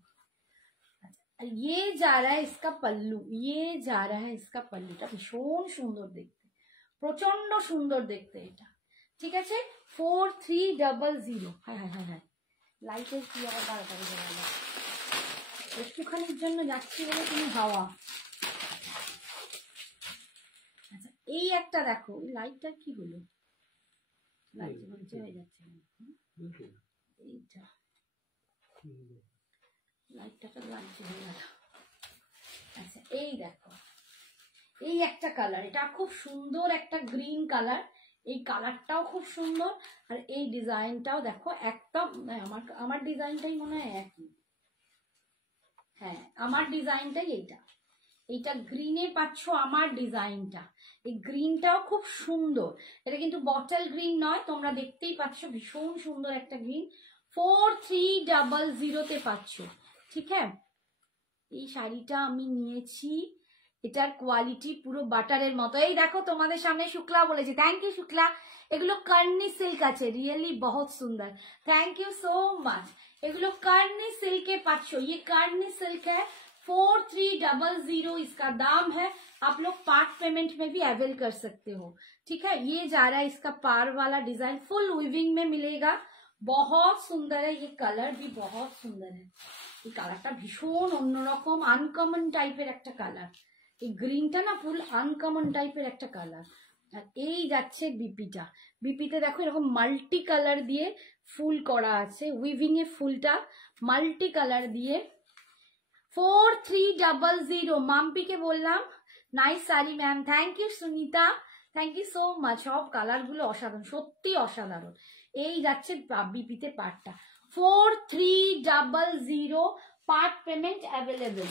अच्छा ये जा रहा है इसका पल्लू, ये जा रहा है इसका पल्लूটা ভীষণ সুন্দর দেখতে, প্রচন্ড সুন্দর দেখতে এটা, ঠিক আছে। 4300। হ্যাঁ হ্যাঁ হ্যাঁ হ্যাঁ, লাইটের কি আবার তাড়াতাড়ি জ্বালানো, একটুখানির জন্য যাচ্ছি বলে তুমি হাওয়া। আচ্ছা এই একটা দেখো, লাইটটা কি হলো, লাইট বলছে হয়ে যাচ্ছে, এইটা লাইটটা লাগছে হয়ে গেল। আচ্ছা এই দেখো, এই একটা কালার, এটা খুব সুন্দর একটা গ্রিন কালার, এই কালারটাও খুব সুন্দর, আর এই ডিজাইনটাও দেখো একদম, আমার ডিজাইনটাই মনে হয় একই, হ্যাঁ আমার ডিজাইনটাই এইটা, এইটা গ্রিনে পাচ্ছ আমার ডিজাইনটা, এই গ্রিনটাও খুব সুন্দর, এটা কিন্তু বটল গ্রিন নয়, তোমরা দেখতেই পাচ্ছ ভীষণ সুন্দর একটা গ্রিন। 4300 তে পাচ্ছ, ঠিক হ্যাঁ। এই শাড়িটা আমি নিয়েছি, এটার কোয়ালিটি পুরো বাটারের মতো। এই দেখো তোমাদের সামনে শুক্লা বলেছে, থ্যাংক ইউ শুক্লা। এগুলো কার্নি সিল্ক আছে, রিয়েলি बहुत सुंदर, थैंक यू सो मच। এগুলো কার্নি সিল্কে পাচ্ছ, ये कार्नी सिल्क है, 4300 इसका दाम है। आप लोग पार्ट पेमेंट में भी अवेल कर सकते हो, ठीक है। ये जा रहा है इसका पार वाला डिजाइन, फुल विविंग में मिलेगा, बहुत सुंदर है, ये कलर भी बहुत सुंदर है, এই কালারটা ভীষণ অন্যরকম আনকমন টাইপের একটা কালার, এই গ্রিনটা না ফুল আনকমন টাইপের একটা কালার। আর এই যাচ্ছে বিপিটা, বিপিতে দেখো এরকম মাল্টি কালার দিয়ে ফুল করা আছে, উইভিং এ ফুলটা মাল্টি কালার দিয়ে। 4300 মাম্পিকে বললাম nice sari ma'am, thank you Sunita, thank you so much. সব কালার গুলো অসাধারণ, সত্যি অসাধারণ। এই যাচ্ছে বিপিতে পার্টটা, 4300 পার্ট পেমেন্ট অ্যাভেলেবেল।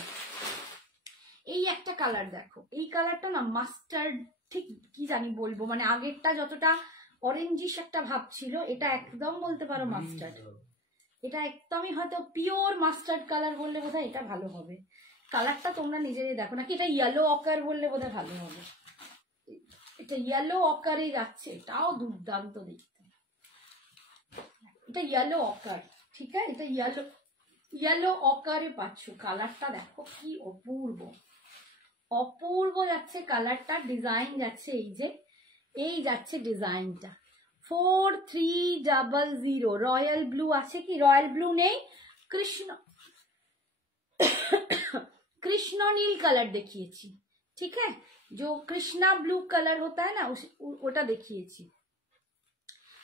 এই একটা কালার দেখো, এই কালারটা না মাস্টার্ড, ঠিক কি জানি বলবো, মানে আগেরটা যতটা অরেঞ্জিশ একটা ভাব ছিল, এটা একদম বলতে পারো মাস্টার্ড, এটা একদমই হয়তো পিওর মাস্টার্ড কালার বললে বোধহয় এটা ভালো হবে। কালারটা তোমরা নিজেরাই দেখো, নাকি এটা ইয়েলো অকার বললে বোধহয় ভালো হবে, এটা ইয়েলো অকারে যাচ্ছে, এটাও দুর্দান্ত দেখতে, এটা ইয়েলো অকার, ঠিক আছে, এটা ইয়েলো অকারে পাচ্ছ। কালারটা দেখো কি অপূর্ব, অপূর্ব যাচ্ছে কালারটা, ডিজাইন যাচ্ছে এই যে, এই যাচ্ছে ডিজাইনটা। 4300 রয়্যাল ব্লু আছে কি, রয়্যাল ব্লু নেই, कृष्ण नील कलर দেখিয়েছি, ठीक है, जो कृष्णा ब्लू कलर होता है ना ওটা দেখিয়েছি,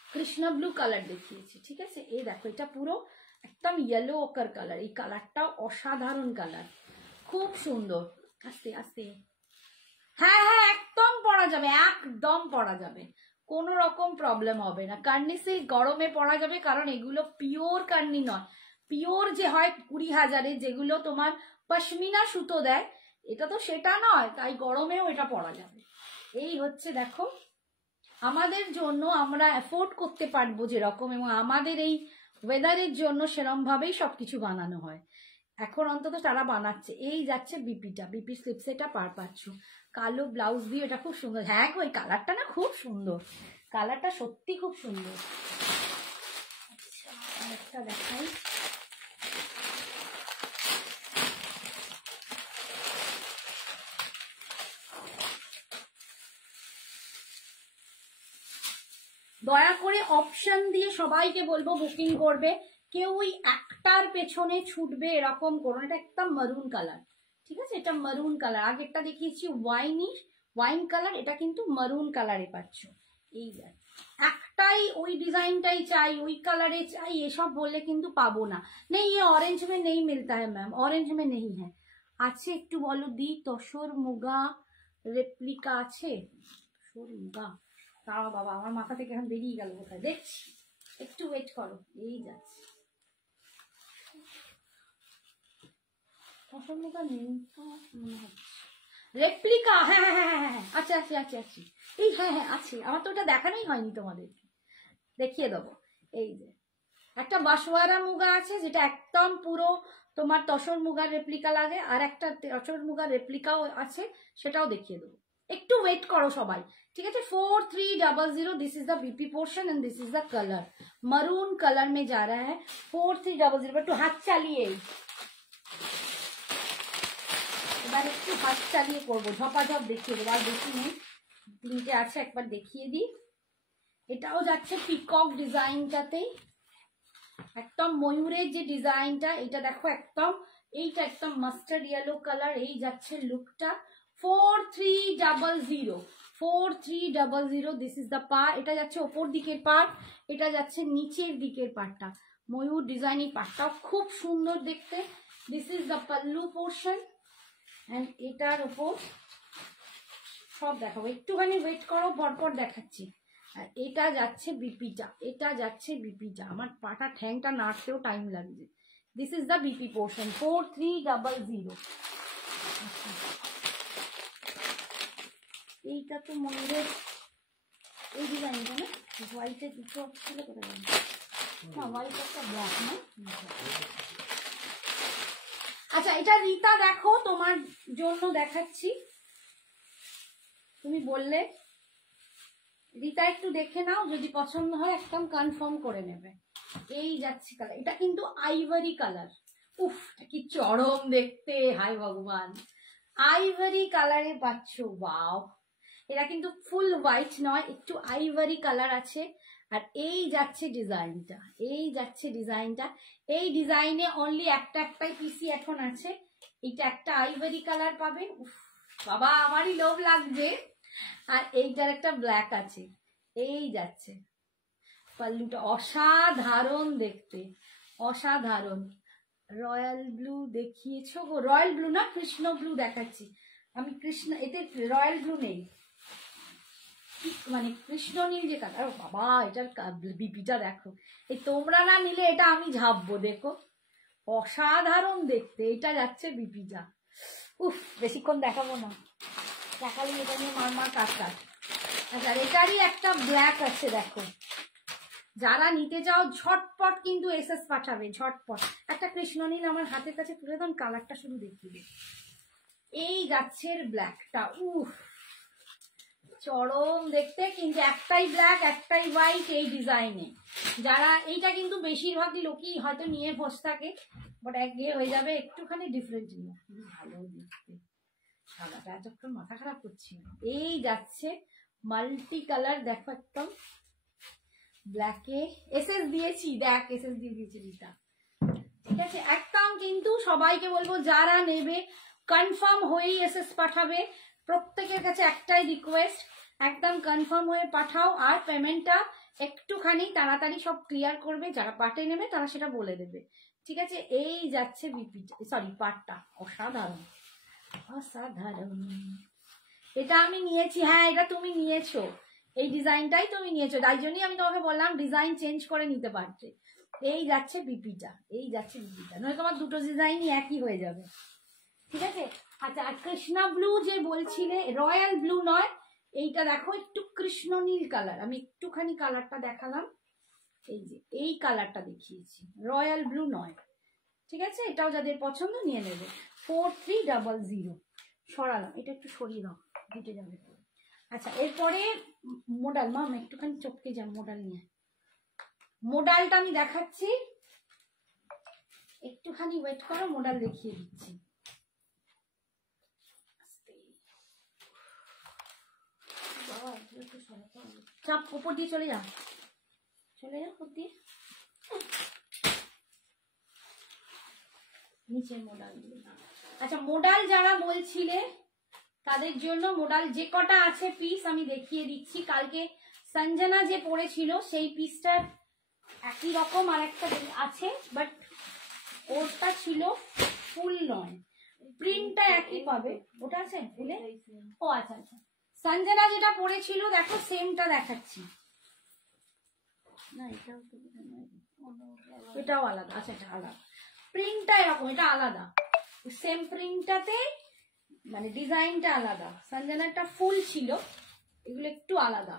কৃষ্ণ ব্লু কালার দেখিয়েছি, ঠিক আছে। এই দেখো এটা পুরো একদম ইয়েলো অকার কালার, এই কালারটাও অসাধারণ কালার, খুব সুন্দর। আস্তে আস্তে, হ্যাঁ হ্যাঁ একদম পরা যাবে, একদম পরা যাবে, কোনো রকম প্রবলেম হবে না। কার্নি সিল্ক গরমে পরা যাবে, কারণ এগুলো পিওর কার্নি নয়, পিওর যে হয় 20,000-এ যেগুলো তোমার পশমিনা সুতো দেয়, এটা তো সেটা নয়, তাই গরমেও এটা পরা যাবে। এই হচ্ছে দেখো আমাদের জন্য, আমরা অ্যাফোর্ড করতে পারবো যেরকম, এবং আমাদের এই ওয়েদারের জন্য সেরকম ভাবেই সবকিছু বানানো হয় এখন, অন্তত তারা বানাচ্ছে। এই যাচ্ছে বিপিটা, বিপি স্লিপস, এটা পাচ্ছ কালো ব্লাউজ দিয়ে, এটা খুব সুন্দর। হ্যাঁ গো, এই কালারটা না খুব সুন্দর, কালারটা সত্যি খুব সুন্দর। আচ্ছা, আরেকটা দেখাই। দয়া করে অপশন দিয়ে সবাইকে বলবো বুকিং করবে, কেউ ওই একটার পেছনে ছুটবে এরকম করো। এটা একদম মারুন কালার, ঠিক আছে, এটা মারুন কালার। আগেরটা দেখিয়েছি ওয়াইন কালার, এটা কিন্তু মারুন কালারে পাচ্ছ। এই একটাই ওই ডিজাইনটাই চাই, ওই কালারে চাই, এসব বললে কিন্তু পাবো না। নেই, ये ऑरेंज में नहीं मिलता है मैम, ऑरेंज में नहीं है। আছে একটু বলো দি, তসর মুগা রেপ্লিকা আছে? তসর মুগা, তাও বাবা আমার মাথা থেকে এখন বেরিয়ে গেল কোথায়, দেখছি, একটু ওয়েট করো। এই যাচ্ছে তসর মুগা নেই রেপ্লিকা, হ্যাঁ হ্যাঁ হ্যাঁ হ্যাঁ, আচ্ছা আচ্ছা আচ্ছা আচ্ছা, এই হ্যাঁ হ্যাঁ আছে, আমার তো ওটা দেখানোই হয়নি তোমাদেরকে, দেখিয়ে দেবো। এই যে একটা বাসওয়ারা মুগা আছে, যেটা একদম পুরো তোমার তসর মুগার রেপ্লিকা লাগে, আর একটা তসর মুগার রেপ্লিকাও আছে, সেটাও দেখিয়ে দেবো। একটু ওয়েট করো সবাই, ঠিক আছে। 4300, this is the BP portion and this is the colour, maroon colour में जा रहा है। 4300, একটু হাত চালিয়ে, এবার একটু হাত চালিয়ে করবো, ঝপাঝপ দেখিয়ে দেবো, আর বেশি নেই, তিনটে আছে, একবার দেখিয়ে দিই। এটাও যাচ্ছে পিকক ডিজাইনটাতেই, একদম ময়ূরের যে ডিজাইনটা, এটা দেখো একদম, এইটা একদম মাস্টার্ড ইয়েলো কালার। এই যাচ্ছে লুকটা 4300, দিস ইজ দ্য পা। এটা যাচ্ছে ওপর দিকের পার্ট, এটা যাচ্ছে নিচের দিকের পার্টটা, ময়ূর ডিজাইনের পার্টটাও খুব সুন্দর দেখতে। This is the pallu portion, and এটার ওপর সব দেখাবো, একটুখানি ওয়েট করো, পরপর দেখাচ্ছি। আর এটা যাচ্ছে বিপিটা, এটা যাচ্ছে বিপিটা, আমার পাটা ঠ্যাংটা নাড়তেও টাইম লাগছে। This is the BP portion 4300। এইটা তো ময়ূরের এই ডিজাইনটা না, হোয়াইটের দুটো ছিল কোথায় জানি, না হোয়াইট একটা ব্ল্যাক না। আচ্ছা, এটা রিতা দেখো, তোমার জন্য দেখাচ্ছি, তুমি বললে রিতা একটু দেখে নাও, যদি পছন্দ হয় একদম কনফার্ম করে নেবে। এই যাচ্ছে কালার, এটা কিন্তু আইভরি কালার, উফ কি চরম দেখতে, হাই ভগবান, আইভরি কালারে পাচ্ছ, ওয়াও। এটা কিন্তু ফুল হোয়াইট নয়, একটু আইভরি কালার আছে। আর এই যাচ্ছে ডিজাইনটা, এই যাচ্ছে ডিজাইনটা, এই ডিজাইনে অনলি একটাই পিসি এখন আছে, এটা একটা আইভরি কালার পাবে, উফ বাবা আমারই লোভ লাগছে। আর এইটার একটা ব্ল্যাক আছে, এই যাচ্ছে পাল্লুটা, অসাধারণ দেখতে, অসাধারণ। রয়্যাল ব্লু দেখিয়েছো গো, রয়্যাল ব্লু না, কৃষ্ণ ব্লু দেখাচ্ছি আমি, কৃষ্ণ, এতে রয়্যাল ব্লু নেই, মানে কৃষ্ণ নীল যে কালার, বাবা এটার বিপিটা দেখো, এই তোমরা না নিলে এটা আমি ঝাপবো, দেখো অসাধারণ দেখতে। এটা যাচ্ছে বিপিটা, উফ বেশিক্ষণ দেখাবো না, দেখালে এটা নিয়ে মার কাট। আচ্ছা, এটারই একটা ব্ল্যাক আছে, দেখো যারা নিতে চাও ঝটপট কিন্তু এসএস পাঠাবে, ঝটপট। একটা কৃষ্ণনীল আমার হাতের কাছে তুলে দেন, কালারটা শুধু দেখিয়ে। এই গাছের ব্ল্যাকটা, উফ চরম দেখতে, কিন্তু একটাই ব্ল্যাক একটাই হোয়াইট এই ডিজাইনে। যারা এইটা কিন্তু বেশিরভাগই লোকই হয়তো নিয়ে বসে থাকে, বাট একঘেয়ে হয়ে যাবে, একটুখানি ডিফারেন্ট নিয়ে ভালো দেখতে। সাদাটা এতক্ষণ মাথা খারাপ করছি। এই যাচ্ছে মাল্টি কালার, দেখো একদম ব্ল্যাকে এসএস দিয়েছি, দেখ এসএস দিয়ে দিয়েছি রিতা, ঠিক আছে। একদম কিন্তু সবাইকে বলবো যারা নেবে কনফার্ম হয়েই এসএস পাঠাবে, প্রত্যেকের কাছে একটাই রিকোয়েস্ট, একদম কনফার্ম হয়ে পাঠাও। আর পেমেন্টটা একটুখানি তাড়াতাড়ি সব ক্লিয়ার করবে, যারা পাটে নেবে তারা সেটা বলে দেবে, ঠিক আছে। এই যাচ্ছে বিপিটা, সরি পাটটা, অসাধারণ অসাধারণ। এটা আমি নিয়েছি, হ্যাঁ এটা তুমি নিয়েছো, এই ডিজাইনটাই তুমি নিয়েছো, তাই জন্যই আমি তোমাকে বললাম ডিজাইন চেঞ্জ করে নিতে পারছে। এই যাচ্ছে বিপিটা, এই যাচ্ছে বিপিটা, নয় তোমার দুটো ডিজাইনই একই হয়ে যাবে, ঠিক আছে। আচ্ছা, আর কৃষ্ণা ব্লু যে বলছিলে, রয়্যাল ব্লু নয়, এইটা দেখো একটু কৃষ্ণ নীল কালার, আমি একটুখানি কালারটা দেখালাম, এই যে এই কালারটা দেখিয়েছি, রয়্যাল ব্লু নয়, ঠিক আছে। এটাও যাদের পছন্দ নিয়ে নেবে। 4300 সরালাম, এটা একটু সরিয়ে দাও, হেঁটে যাবে। আচ্ছা, এরপরে মোডাল, মাম একটুখানি চটকে যাও মোডাল নিয়ে। মোডালটা আমি দেখাচ্ছি, একটুখানি ওয়েট করো, মোডাল দেখিয়ে দিচ্ছি। চাপ উপর দিয়ে চলে যাও, চলে যাও উপর দিয়ে, নিচের মোডাল। আচ্ছা, মোডাল যারা বলছিলে তাদের জন্য মোডাল যে কটা আছে পিস আমি দেখিয়ে দিচ্ছি। কালকে সঞ্জনা যে পড়েছিল সেই পিসটার একই রকম আর একটা আছে, বাট ওরটা ছিল ফুল নয়, প্রিন্টটা একই পাবে। ওটা আছে ফুলে? ও আচ্ছা আচ্ছা, সঞ্জনা যেটা পড়েছিল দেখো সেমটা দেখাচ্ছি না, এটাও আলাদা। আচ্ছা, এটা আলাদা, প্রিন্টটা এরকম, এটা আলাদা, সেম প্রিন্টটাতে মানে ডিজাইনটা আলাদা। সঞ্জনাটা ফুল ছিল, এগুলো একটু আলাদা।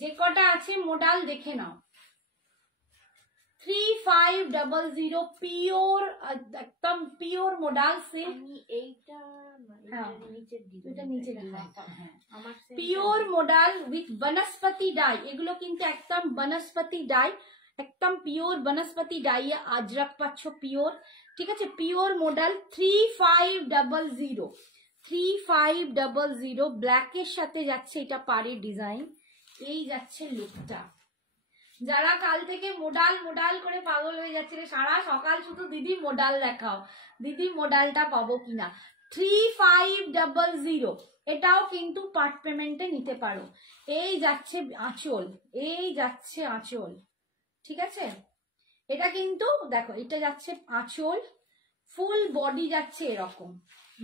যে কটা আছে মোডাল দেখে নাও। 3500 পিওর, একদম পিওর মোডাল সে। এইটা পিওর মোডাল উইথ বনস্পতি ডাই, এগুলো কিন্তু একদম বনস্পতি ডাই, একদম পিওর বনস্পতি ডাই আজরক পাচ্ছ পিওর, ঠিক আছে। পিওর মোডাল 3500, 3500 ব্ল্যাকের সাথে যাচ্ছে এটা পাড়ের ডিজাইন, এই যাচ্ছে লুকটা। যারা কাল থেকে মোডাল মোডাল করে পাগল হয়ে যাচ্ছে, সারা সকাল শুধু দিদি মোডাল দেখাও, দিদি মোডালটা পাবো কিনা, 3500, এটাও কিন্তু পার্ট পেমেন্টে নিতে পারো। এই যাচ্ছে আঁচল, এই যাচ্ছে আঁচল, ঠিক আছে। এটা কিন্তু দেখো, এটা যাচ্ছে আঁচল, ফুল বডি যাচ্ছে এরকম।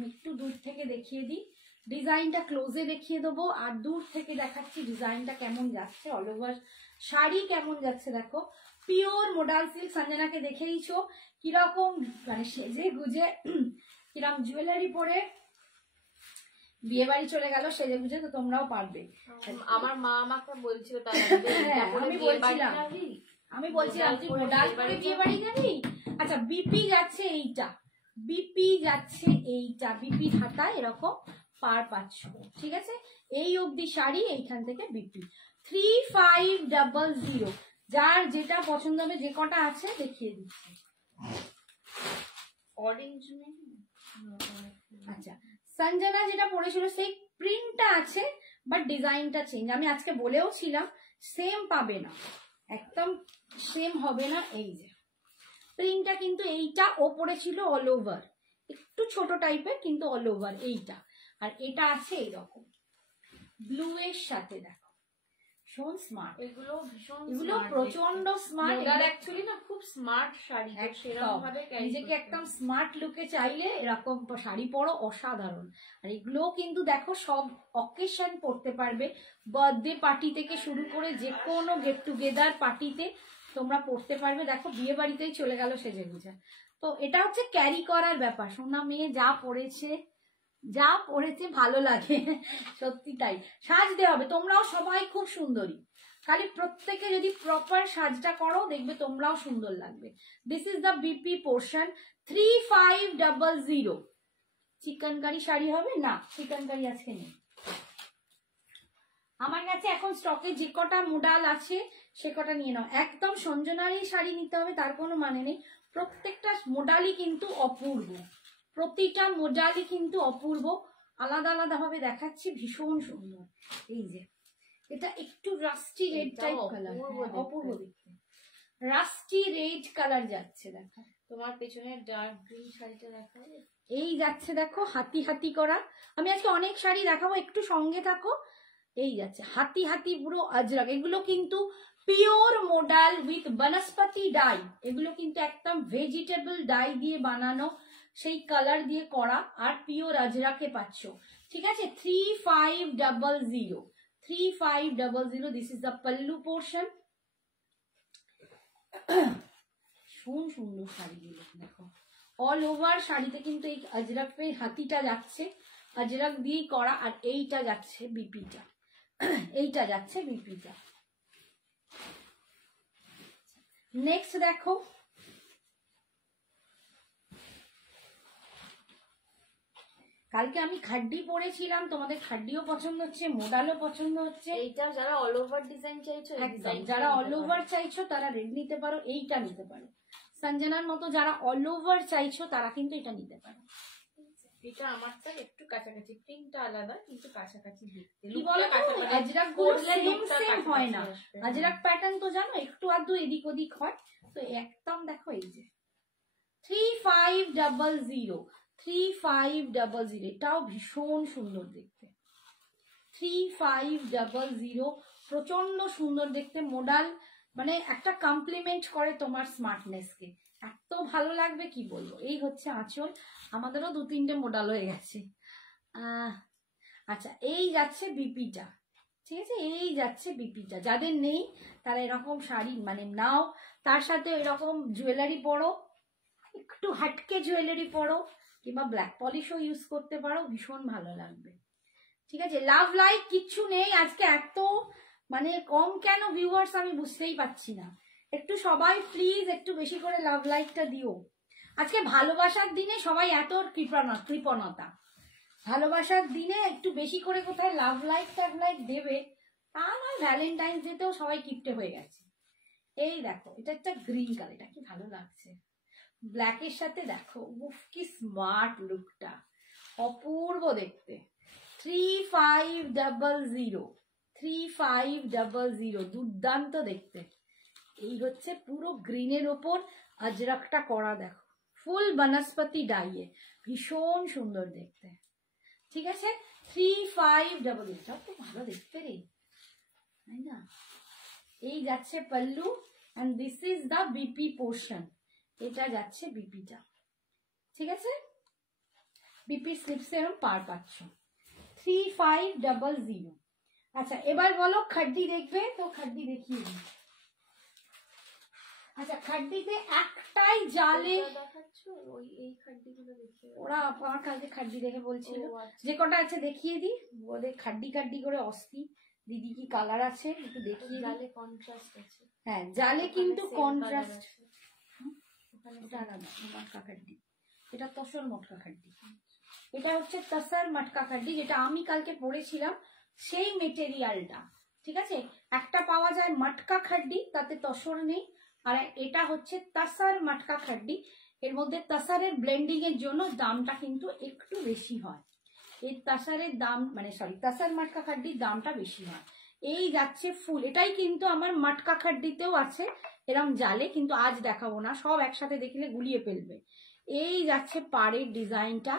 একটু দূর থেকে দেখিয়ে দিই, ডিজাইনটা ক্লোজে দেখিয়ে দেবো, আর দূর থেকে দেখাচ্ছি ডিজাইনটা কেমন যাচ্ছে, অল ওভার শাড়ি কেমন যাচ্ছে দেখো। পিওর মোডাল সিল্ক, সঞ্জনাকে দেখে দিয়েছো কিরকম মানে সেজে গুজে, কিরকম জুয়েলারি পরে বিয়ে বাড়ি চলে গেল সেজে গুজে, তো তোমরাও পারবে। আমার মা আমাকে বলছিল, আমি বলছিলাম তুই মোডাল করে বিয়ে বাড়ি যাবি। আচ্ছা, বিপি যাচ্ছে এইটা, বিপি যাচ্ছে এইটা, বিপি হাতা এরকম পার পাচ্ছ, ঠিক আছে। এই অবধি শাড়ি, এইখান থেকে বিপি। 3500, যার যেটা পছন্দ হবে, যে কটা আছে দেখিয়ে দিচ্ছি। অরেঞ্জ, আচ্ছা, সঞ্জনা যেটা পড়েছিল সেই প্রিন্টটা আছে, বাট ডিজাইনটা চেঞ্জ। আমি আজকে বলেও ছিলাম সেম পাবে না, একদম সেম হবে না। এই যে প্রিন্টটা কিন্তু এইটা ওপরে ছিল অল ওভার, একটু ছোট টাইপের কিন্তু অল ওভার এইটা, আর এটা আছে এইরকম ব্লু এর সাথে, দেখো ভীষণ স্মার্ট, এগুলো ভীষণ, এগুলো প্রচন্ড স্মার্ট। এগুলো অ্যাকচুয়ালি না খুব স্মার্ট শাড়ি, সেরকম ভাবে নিজেকে একদম স্মার্ট লুকে চাইলে এরকম শাড়ি পরো, অসাধারণ। আর এগুলো কিন্তু দেখো সব অকেশন পরতে পারবে, বার্থডে পার্টি থেকে শুরু করে যে কোনো গেট টুগেদার পার্টিতে তোমরা পরতে পারবে। দেখো বিয়ে বাড়িতেই চলে গেল সেজে গুজে। তো এটা হচ্ছে ক্যারি করার ব্যাপার, সোনা মেয়ে যা পড়েছে, যা পড়েছে ভালো লাগে, সত্যি তাই। সাজতে হবে, তোমরাও সবাই খুব সুন্দরী, খালি প্রত্যেকে যদি প্রপার সাজটা করো দেখবে তোমরাও সুন্দর লাগবে। This is the BP portion. 3500। Chikankari sari হবে না, চিকেনকারি আজকে নেই আমার কাছে। এখন স্টকে যে কটা মোডাল আছে সে কটা নিয়ে নাও। একদম সঞ্জনারই শাড়ি নিতে হবে তার কোনো মানে নেই, প্রত্যেকটা মোডালই কিন্তু অপূর্ব, প্রতিটা মোডালই কিন্তু অপূর্ব, আলাদা আলাদা ভাবে দেখাচ্ছি, ভীষণ সুন্দর। এই যে এটা একটু রাস্টি রেড টাইপ কালার, অপূর্ব দেখতে, রাস্টি রেড কালার যাচ্ছে। দেখো তোমার পেছনে ডার্ক গ্রিন শাড়িটা দেখাবে, এই যাচ্ছে দেখো হাতি হাতি করা। আমি আজকে অনেক শাড়ি দেখাবো, একটু সঙ্গে থাকো। এই যাচ্ছে হাতি হাতি পুরো আজরক, এগুলো কিন্তু পিওর মোডাল উইথ বনস্পতি ডাই, এগুলো কিন্তু একদম ভেজিটেবল ডাই দিয়ে বানানো, সেই কালার দিয়ে করা, আর পিওর আজরাকে পাচ্ছ, ঠিক আছে। 3500, 3500. This is the pallu portion. সুন্দর শাড়িগুলো দেখো, অল ওভার শাড়িতে কিন্তু এই আজরাকের হাতিটা যাচ্ছে, আজরাক দিয়েই করা, আর এইটা যাচ্ছে বিপিটা, এইটা যাচ্ছে বিপিটা। নেক্সট দেখো, কালকে আমি খাড্ডি পরেছিলাম, তোমাদের খাড্ডিও পছন্দ হচ্ছে, মোডালও পছন্দ হচ্ছে। এইটা যারা অল ওভার ডিজাইন চাইছো, একদম যারা অল ওভার চাইছো তারা রেড নিতে পারো, এইটা নিতে পারো। সঞ্জনার মতো যারা অল ওভার চাইছো তারা কিন্তু এটা নিতে পারো। এটা আমারটা একটু কাছাকাছি, প্রিন্টটা আলাদা কিন্তু কাছাকাছি দেখতে। কি বলো তো, আজরাক গুলো সেম হয় না, আজরাক প্যাটার্ন তো জানো একটু আধটু এদিক ওদিক হয়, তো একদম দেখো এই যে 3500, 3500, এটাও ভীষণ সুন্দর দেখতে। 3500 প্রচন্ড সুন্দর দেখতে, মোডাল মানে একটা কমপ্লিমেন্ট করে তোমার স্মার্টনেসকে, এত ভালো লাগবে কি বলবো। এই হচ্ছে আঁচল, আমাদেরও 2-3টে মোডাল হয়ে গেছে। আচ্ছা, এই যাচ্ছে বিপিটা, ঠিক আছে, এই যাচ্ছে বিপিটা। যাদের নেই তারা এরকম শাড়ি মানে নাও, তার সাথে এরকম জুয়েলারি পরো, একটু হাটকে জুয়েলারি পরো, কিংবা ব্ল্যাক পলিশও ইউজ করতে পারো, ভীষণ ভালো লাগবে। ঠিক আছে, লাভ লাইক কিচ্ছু নেই আজকে, এত মানে কম কেন ভিউয়ার্স আমি বুঝতেই পারছি না। একটু সবাই প্লিজ একটু বেশি করে লাভ লাইকটা দিও। আজকে ভালোবাসার দিনে সবাই এত কৃপণতা, ভালোবাসার দিনে একটু বেশি করে কোথায় লাভ লাইক ট্যাগ লাইক দেবে, তা নয় ভ্যালেন্টাইন্স ডেতেও সবাই কিপটে হয়ে গেছে। এই দেখো, এটা একটা গ্রিন কালার, এটা কি ভালো লাগছে ব্ল্যাকের সাথে, দেখো উফ কি স্মার্ট লুকটা, অপূর্ব দেখতে। 3500, 3500, দুর্দান্ত দেখতে। এই হচ্ছে পুরো গ্রিনের ওপর আজরাকটা করা, দেখো ফুল বনস্পতি ডাইয়ে, ভীষণ সুন্দর দেখতে। ঠিক আছে, 3500, এটাও তো ভালো দেখতে রে, তাই না? এই যাচ্ছে pallu, and this is the BP portion, এটা যাচ্ছে বিপিটা। ঠিক আছে, বিপি স্লিপসে এরকম পার পাচ্ছ। 3500। আচ্ছা, এবার বলো খাড্ডি দেখবে তো, খাড্ডি দেখিয়ে দিই। আচ্ছা, খাড্ডিতে একটাই জালে ওরা আমার কালকে খাড্ডি দেখে বলছিল, যে কটা আছে দেখিয়ে দিই, বলে খাড্ডি খাড্ডি করে অস্থি দিদি কি কালার আছে একটু দেখিয়ে দিই। কন্ট্রাস্ট আছে, হ্যাঁ জালে কিন্তু কন্ট্রাস্ট, এটা আলাদা মটকা খাড্ডি, এটা তসর মটকা খাড্ডি, এটা হচ্ছে তসর মটকা খাড্ডি, যেটা আমি কালকে পরেছিলাম সেই মেটেরিয়ালটা। ঠিক আছে, একটা পাওয়া যায় মটকা খাড্ডি, তাতে তসর নেই, আর এটা হচ্ছে তসর মটকা খাড্ডি, এর মধ্যে তসরের ব্লেন্ডিং এর জন্য দামটা কিন্তু একটু বেশি হয়। এই তসরের দাম মানে সরি তসর মটকা খাড্ডির দামটা বেশি হয়। এই যাচ্ছে ফুল, এটাই কিন্তু আমার মটকা খাড্ডিতেও আছে এরম জালে, কিন্তু আজ দেখাবো না, সব একসাথে দেখলে গুলিয়ে ফেলবে। এই যাচ্ছে পাড়ের ডিজাইনটা,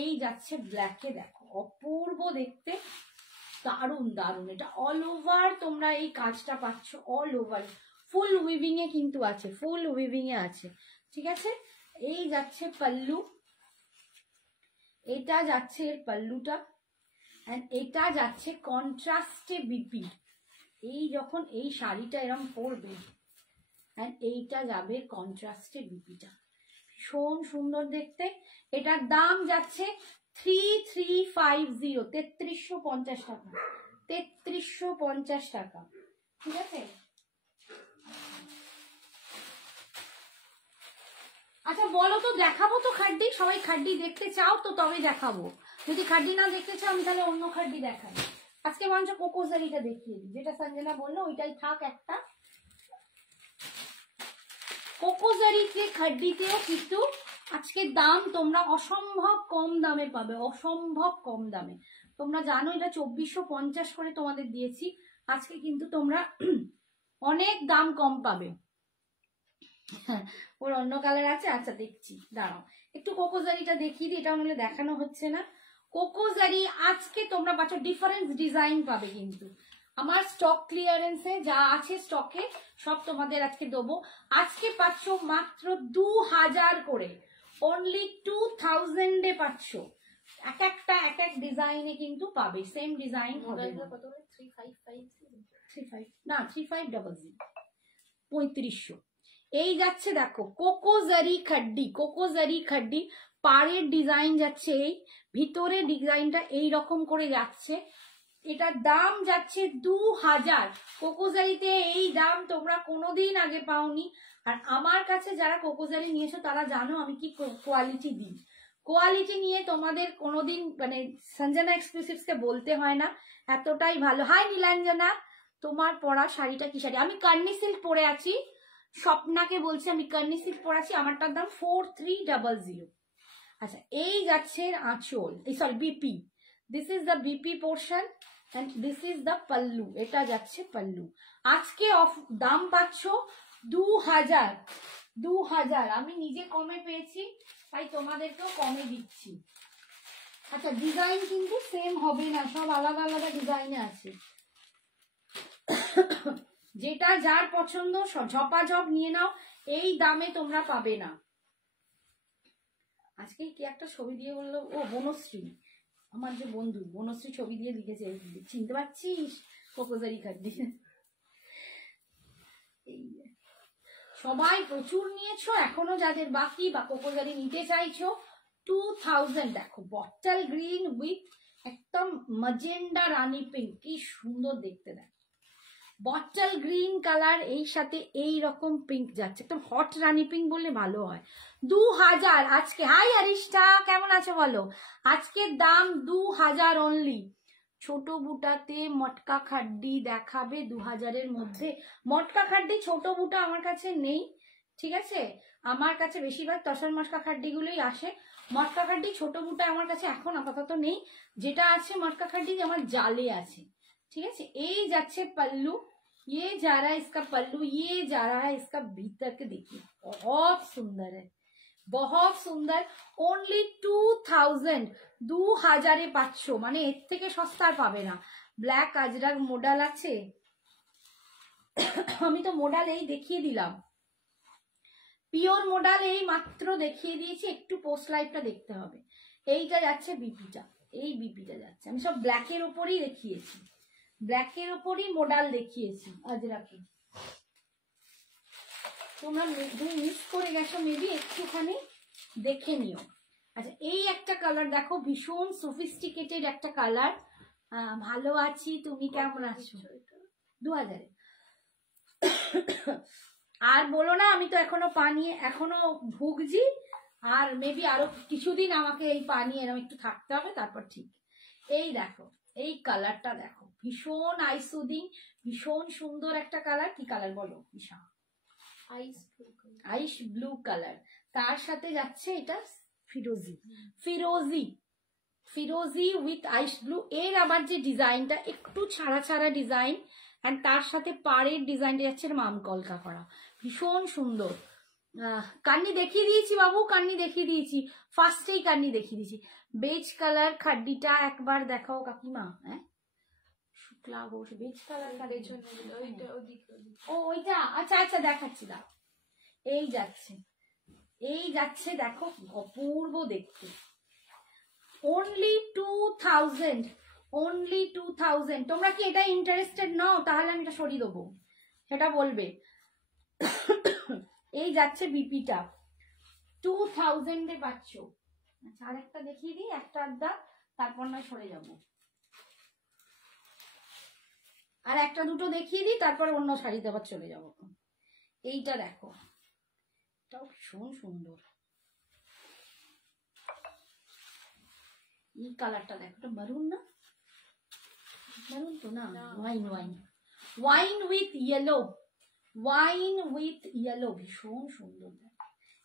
এই যাচ্ছে ব্ল্যাকে, দেখো অপূর্ব দেখতে, দারুণ দারুণ। এটা অল ওভার তোমরা এই কাজটা পাচ্ছ, অল ওভার ফুল উইভিং এ কিন্তু আছে, ফুল উইভিং এ আছে। ঠিক আছে, এই যাচ্ছে পাল্লু, এটা যাচ্ছে এর পাল্লুটা, এন্ড এটা যাচ্ছে কন্ট্রাস্টে বিপি। এই যখন এই শাড়িটা এরকম পরবে, এন্ড এইটা যাবে কন্ট্রাস্টে বিপিটা, ভীষণ সুন্দর দেখতে। এটার দাম যাচ্ছে 3350, 3350 টাকা, 3350 টাকা। ঠিক আছে, আচ্ছা বলো তো, দেখাবো তো খাড্ডি? সবাই খাড্ডি দেখতে চাও তো তবে দেখাবো, যদি খাড্ডি না দেখতে চাও আমি তাহলে অন্য খাড্ডি দেখাই। আজকে মঞ্চ কোকোজারিটা দেখিয়ে দিই, যেটা সঞ্জনা বললো ওইটাই থাক একটা। কোকোজারিতে খাড্ডিতেও কিন্তু আজকে দাম তোমরা অসম্ভব কম দামে পাবে, অসম্ভব কম দামে। তোমরা জানো এটা 2450 করে তোমাদের দিয়েছি, আজকে কিন্তু তোমরা অনেক দাম কম পাবে। ওর অন্য কালার আছে, আচ্ছা দেখছি, দাঁড়াও একটু কোকোজারিটা দেখিয়ে দিই, এটা নাহলে দেখানো হচ্ছে না। কোকোজারি আজকে তোমরা পাচ্ছ ডিফারেন্স ডিজাইন পাবে, কিন্তু আমার স্টক ক্লিয়ারেন্সে যা আছে স্টকে সব তোমাদের আজকে দেবো। আজকে পাচ্ছ মাত্র 2000 করে, অনলি 2000 এ পাচ্ছ। এক একটা এক এক ডিজাইনে কিন্তু পাবে, সেম ডিজাইন হবে না। কত 355 না 3500 3500। এই যাচ্ছে দেখো কোকোজারি খাড্ডি, কোকোজারি খাড্ডি পাড়ের ডিজাইন যাচ্ছে, এই ভিতরে ডিজাইনটা এই রকম করে যাচ্ছে। এটার দাম যাচ্ছে 2000। কোকোজারিতে এই দাম তোমরা কোনোদিন আগে পাওনি। আর আমার কাছে যারা কোকোজারি নিয়েছো তারা জানো আমি কি কোয়ালিটি দিই। কোয়ালিটি নিয়ে তোমাদের কোনোদিন মানে সঞ্জনা এক্সক্লুসিভসকে বলতে হয় না, এতটাই ভালো। হাই নীলাঞ্জনা, তোমার পরা শাড়িটা কি শাড়ি? আমি কার্নি সিল্ক পরে আছি, স্বপ্নাকে বলছি আমি কার্নি সিল্ক পরে আছি, আমারটার দাম 4300। আচ্ছা এই যাচ্ছে আঁচল, sorry BP, this is the BP portion and this is the pallu, এটা যাচ্ছে পাল্লু। আজকে দাম পাচ্ছ 2000। 2000 আমি নিজে কমে পেয়েছি তাই তোমাদেরকেও কমে দিচ্ছি। আচ্ছা ডিজাইন কিন্তু সেম হবে না, সব আলাদা আলাদা ডিজাইনে আছে। যেটা যার পছন্দ ঝপাঝপ নিয়ে নাও, এই দামে তোমরা পাবে না। আজকে কি একটা ছবি দিয়ে বললো, ও বনশ্রী, আমার যে বন্ধু বনশ্রী ছবি দিয়ে লিখেছে, চিনতে পারছিস? কোকোজারি খাড্ডি। এই সবাই প্রচুর নিয়েছো, এখনো যাদের বাকি বা কোকোজারি নিতে চাইছো 2000। দেখো বটল গ্রিন উইথ একদম ম্যাজেন্ডা রানী পিঙ্ক, কি সুন্দর দেখতে। দেখ বটল গ্রিন কালার এই সাথে এই রকম পিঙ্ক যাচ্ছে, একদম হট রানী পিঙ্ক বললে ভালো হয়। 2000 আজকে। হাই আরিষ্টা, কেমন আছো বলো? আজকের দাম 2000 অনলি। ছোট বুটাতে মটকা খাড্ডি দেখাবে 2000-এর মধ্যে? মটকা খাড্ডি ছোট বুটা আমার কাছে নেই, ঠিক আছে? আমার কাছে বেশিরভাগ তসর মটকা খাড্ডিগুলোই আসে। মটকা খাড্ডি ছোট বুটা আমার কাছে এখন আপাতত নেই, যেটা আছে মটকা খাড্ডি আমার জালে আছে, ঠিক আছে? এই যাচ্ছে पल्लू, ये जा रहा है इसका पल्लू, ये जा रहा है इसका भीतर के, देखिए बहुत सुंदर है, बहुत सुंदर। ओनली 2000, 2000-এ পাচ্ছ, মানে এর থেকে সস্তা পাবে না। ব্ল্যাক আজরাক মডেল আছে, আমি তো মডেল এই দেখিয়ে দিলাম, পিওর মডেল এই মাত্র দেখিয়ে দিয়েছি, একটু পোস্ট লাইভটা দেখতে হবে। এইটা যাচ্ছে বিপিটা, এই বিপিটা যাচ্ছে, আমি সব ব্ল্যাকের উপরেই দেখিয়েছি, ব্ল্যাকের উপরই মডেল দেখিয়েছি আজরাকে। তোমরা মিস করে গেছো মেবি, একটুখানি দেখে নিও। আচ্ছা এই একটা কালার দেখো, ভীষণ সফিস্টিকেটেড একটা কালার। ভালো আছি, তুমি কেমন আছো? 2000। আর বলো না, আমি তো এখনো পানি এখনো ভুগছি, আর মেবি আরো কিছুদিন আমাকে এই পানি এরকম একটু থাকতে হবে, তারপর ঠিক। এই দেখো এই কালারটা দেখো, ভীষণ আইসুদিং, ভীষণ সুন্দর একটা কালার। কি কালার বলো? ঈশা, আইস ব্লু কালার, তার সাথে যাচ্ছে এটা ফিরোজি, ফিরোজি, ফিরোজি উইথ আইস ব্লু। এর আবার যে ডিজাইনটা একটু ছাড়া ছাড়া ডিজাইন, এন্ড তার সাথে পাড়ের ডিজাইনটা যাচ্ছে মাম কলকা করা, ভীষণ সুন্দর। কান্নি দেখিয়ে দিয়েছি বাবু, কান্নি দেখিয়ে দিয়েছি, ফার্স্টেই কান্নি দেখিয়ে দিয়েছি। বেজ কালার খাড্ডিটা একবার দেখাও কাকিমা। হ্যাঁ শুক্লা ঘোষ, বেজ কালার, ও ওইটা, আচ্ছা আচ্ছা দেখাচ্ছি, দাও। এই যাচ্ছে, এই যাচ্ছে দেখো, অপূর্ব দেখতে। Only 2000, only 2000। তোমরা কি এটা ইন্টারেস্টেড নও? তাহলে আমি এটা সরিয়ে দেবো, সেটা বলবে। এই যাচ্ছে বিপিটা, 2000-এ পাচ্ছ। আচ্ছা আর একটা দেখিয়ে দিই, একটা আড্ডা, তারপর নয় সরে যাব। আর একটা দুটো দেখিয়ে দিই, তারপর অন্য শাড়িতে আবার চলে যাবো। এইটা দেখো, এটাও ভীষণ সুন্দর। এই কালারটা দেখো, এটা মারুন না, মারুন তো না, wine, wine, wine with yellow, wine with yellow, ভীষণ সুন্দর।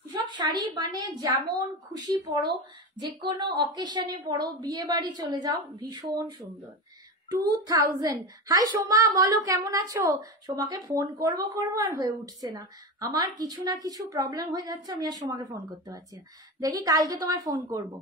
সব শাড়ি মানে যেমন খুশি পরো, যে কোনো অকেশনে পরো, বিয়ে বাড়ি চলে যাও, ভীষণ সুন্দর। 2000। হাই সোমা, বলো কেমন আছো? সোমাকে ফোন করবো আর হয়ে উঠছে না, আমার কিছু না কিছু প্রবলেম হয়ে যাচ্ছে, আমি আর সোমাকে ফোন করতে পারছি না। দেখি কালকে তোমায় ফোন করব।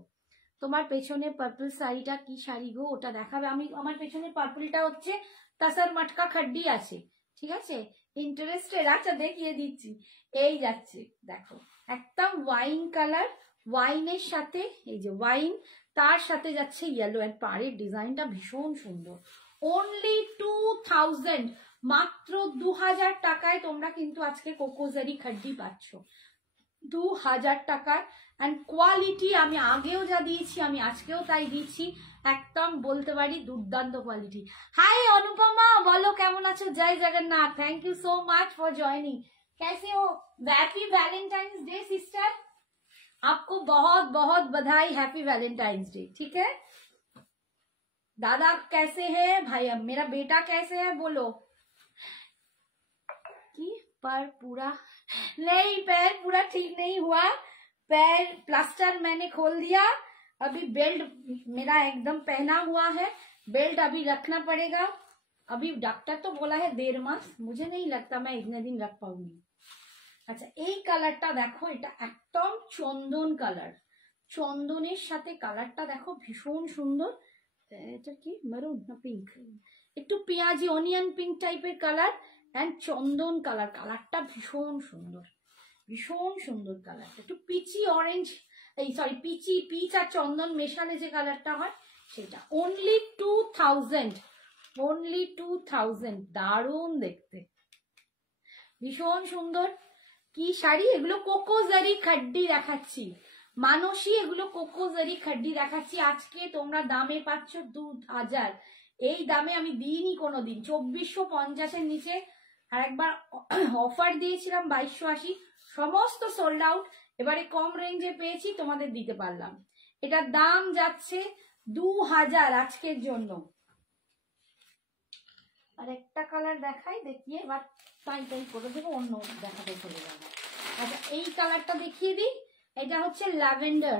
তোমার পেছনে পার্পল শাড়িটা কি শাড়ি গো? ওটা দেখাবে। আমি আমার পেছনে পার্পলটা হচ্ছে তাসার মটকা খাড্ডি আছে, ঠিক আছে? ইন্টারেস্টেড? আচ্ছা দেখিয়ে দিচ্ছি। এই যাচ্ছে দেখো, একদম ওয়াইন কালার, ওয়াইনের সাথে এই যে ওয়াইন, তার সাথে যাচ্ছে ইয়েলো, এন্ড পাড়ের ডিজাইনটা ভীষণ সুন্দর। অনলি 2000, মাত্র 2000 টাকায় তোমরা কিন্তু আজকে কোকোজারি খাড্ডি পাচ্ছ, 2000 টাকায়। অ্যান্ড কোয়ালিটি আমি আগেও যা দিয়েছি আমি আজকেও তাই দিচ্ছি, একদম বলতে পারি দুর্দান্ত কোয়ালিটি। হাই অনুপমা, বলো কেমন আছো? জয় Jagannath, thank you so much for joining. कैसे हो? हैप्पी वैलेंटाइंस डे सिस्टर, आपको बहुत बहुत बधाई, हैप्पी वैलेंटाइंस डे। ठीक है दादा, कैसे है भाई? अब मेरा बेटा कैसे है बोलो। कि पर पूरा नहीं, पैर पूरा ठीक नहीं हुआ, पैर प्लास्टर मैंने खोल दिया, अभी बेल्ट मेरा एकदम पहना हुआ है, बेल्ट अभी रखना पड़ेगा। अभी डॉक्टर तो बोला है 1.5 मास, मुझे नहीं लगता मैं इतने दिन रख पाऊंगी। আচ্ছা, এই কালারটা দেখো, এটা একদম চন্দন কালার, চন্দনের সাথে কালারটা দেখো ভীষণ সুন্দর। এটা কি মেরুন না পিঙ্ক? একটু পেঁয়াজি অনিয়ন পিঙ্ক টাইপের কালার এন্ড চন্দন কালার, কালারটা ভীষণ সুন্দর, ভীষণ সুন্দর কালার। একটু পিচি অরেঞ্জ, এই সরি পিচি পিচ আর চন্দন মেশালে যে কালারটা হয় সেটা। অনলি 2000, অনলি 2000, দারুণ দেখতে, ভীষণ সুন্দর। কি শাড়ি এগুলো? কোকোজারি খাড্ডি দেখাচ্ছি মানসী, এগুলো কোকোজারি খাড্ডি দেখাচ্ছি আজকে। তোমরা দামে পাচ্ছ 2000, এই দামে আমি দিইনি কোনোদিন। 2450-এর নিচে আর একবার অফার দিয়েছিলাম 2280, সমস্ত সোল্ড আউট। এবারে কম রেঞ্জে পেয়েছি, তোমাদের দিতে পারলাম। এটার দাম যাচ্ছে 2000 আজকের জন্য। আর একটা কালার দেখাই, দেখিয়ে এবার টাই করে দেবো, অন্য দেখাতে চলে যাবো। আচ্ছা, এই কালারটা দেখিয়ে দিই, এটা হচ্ছে lavender,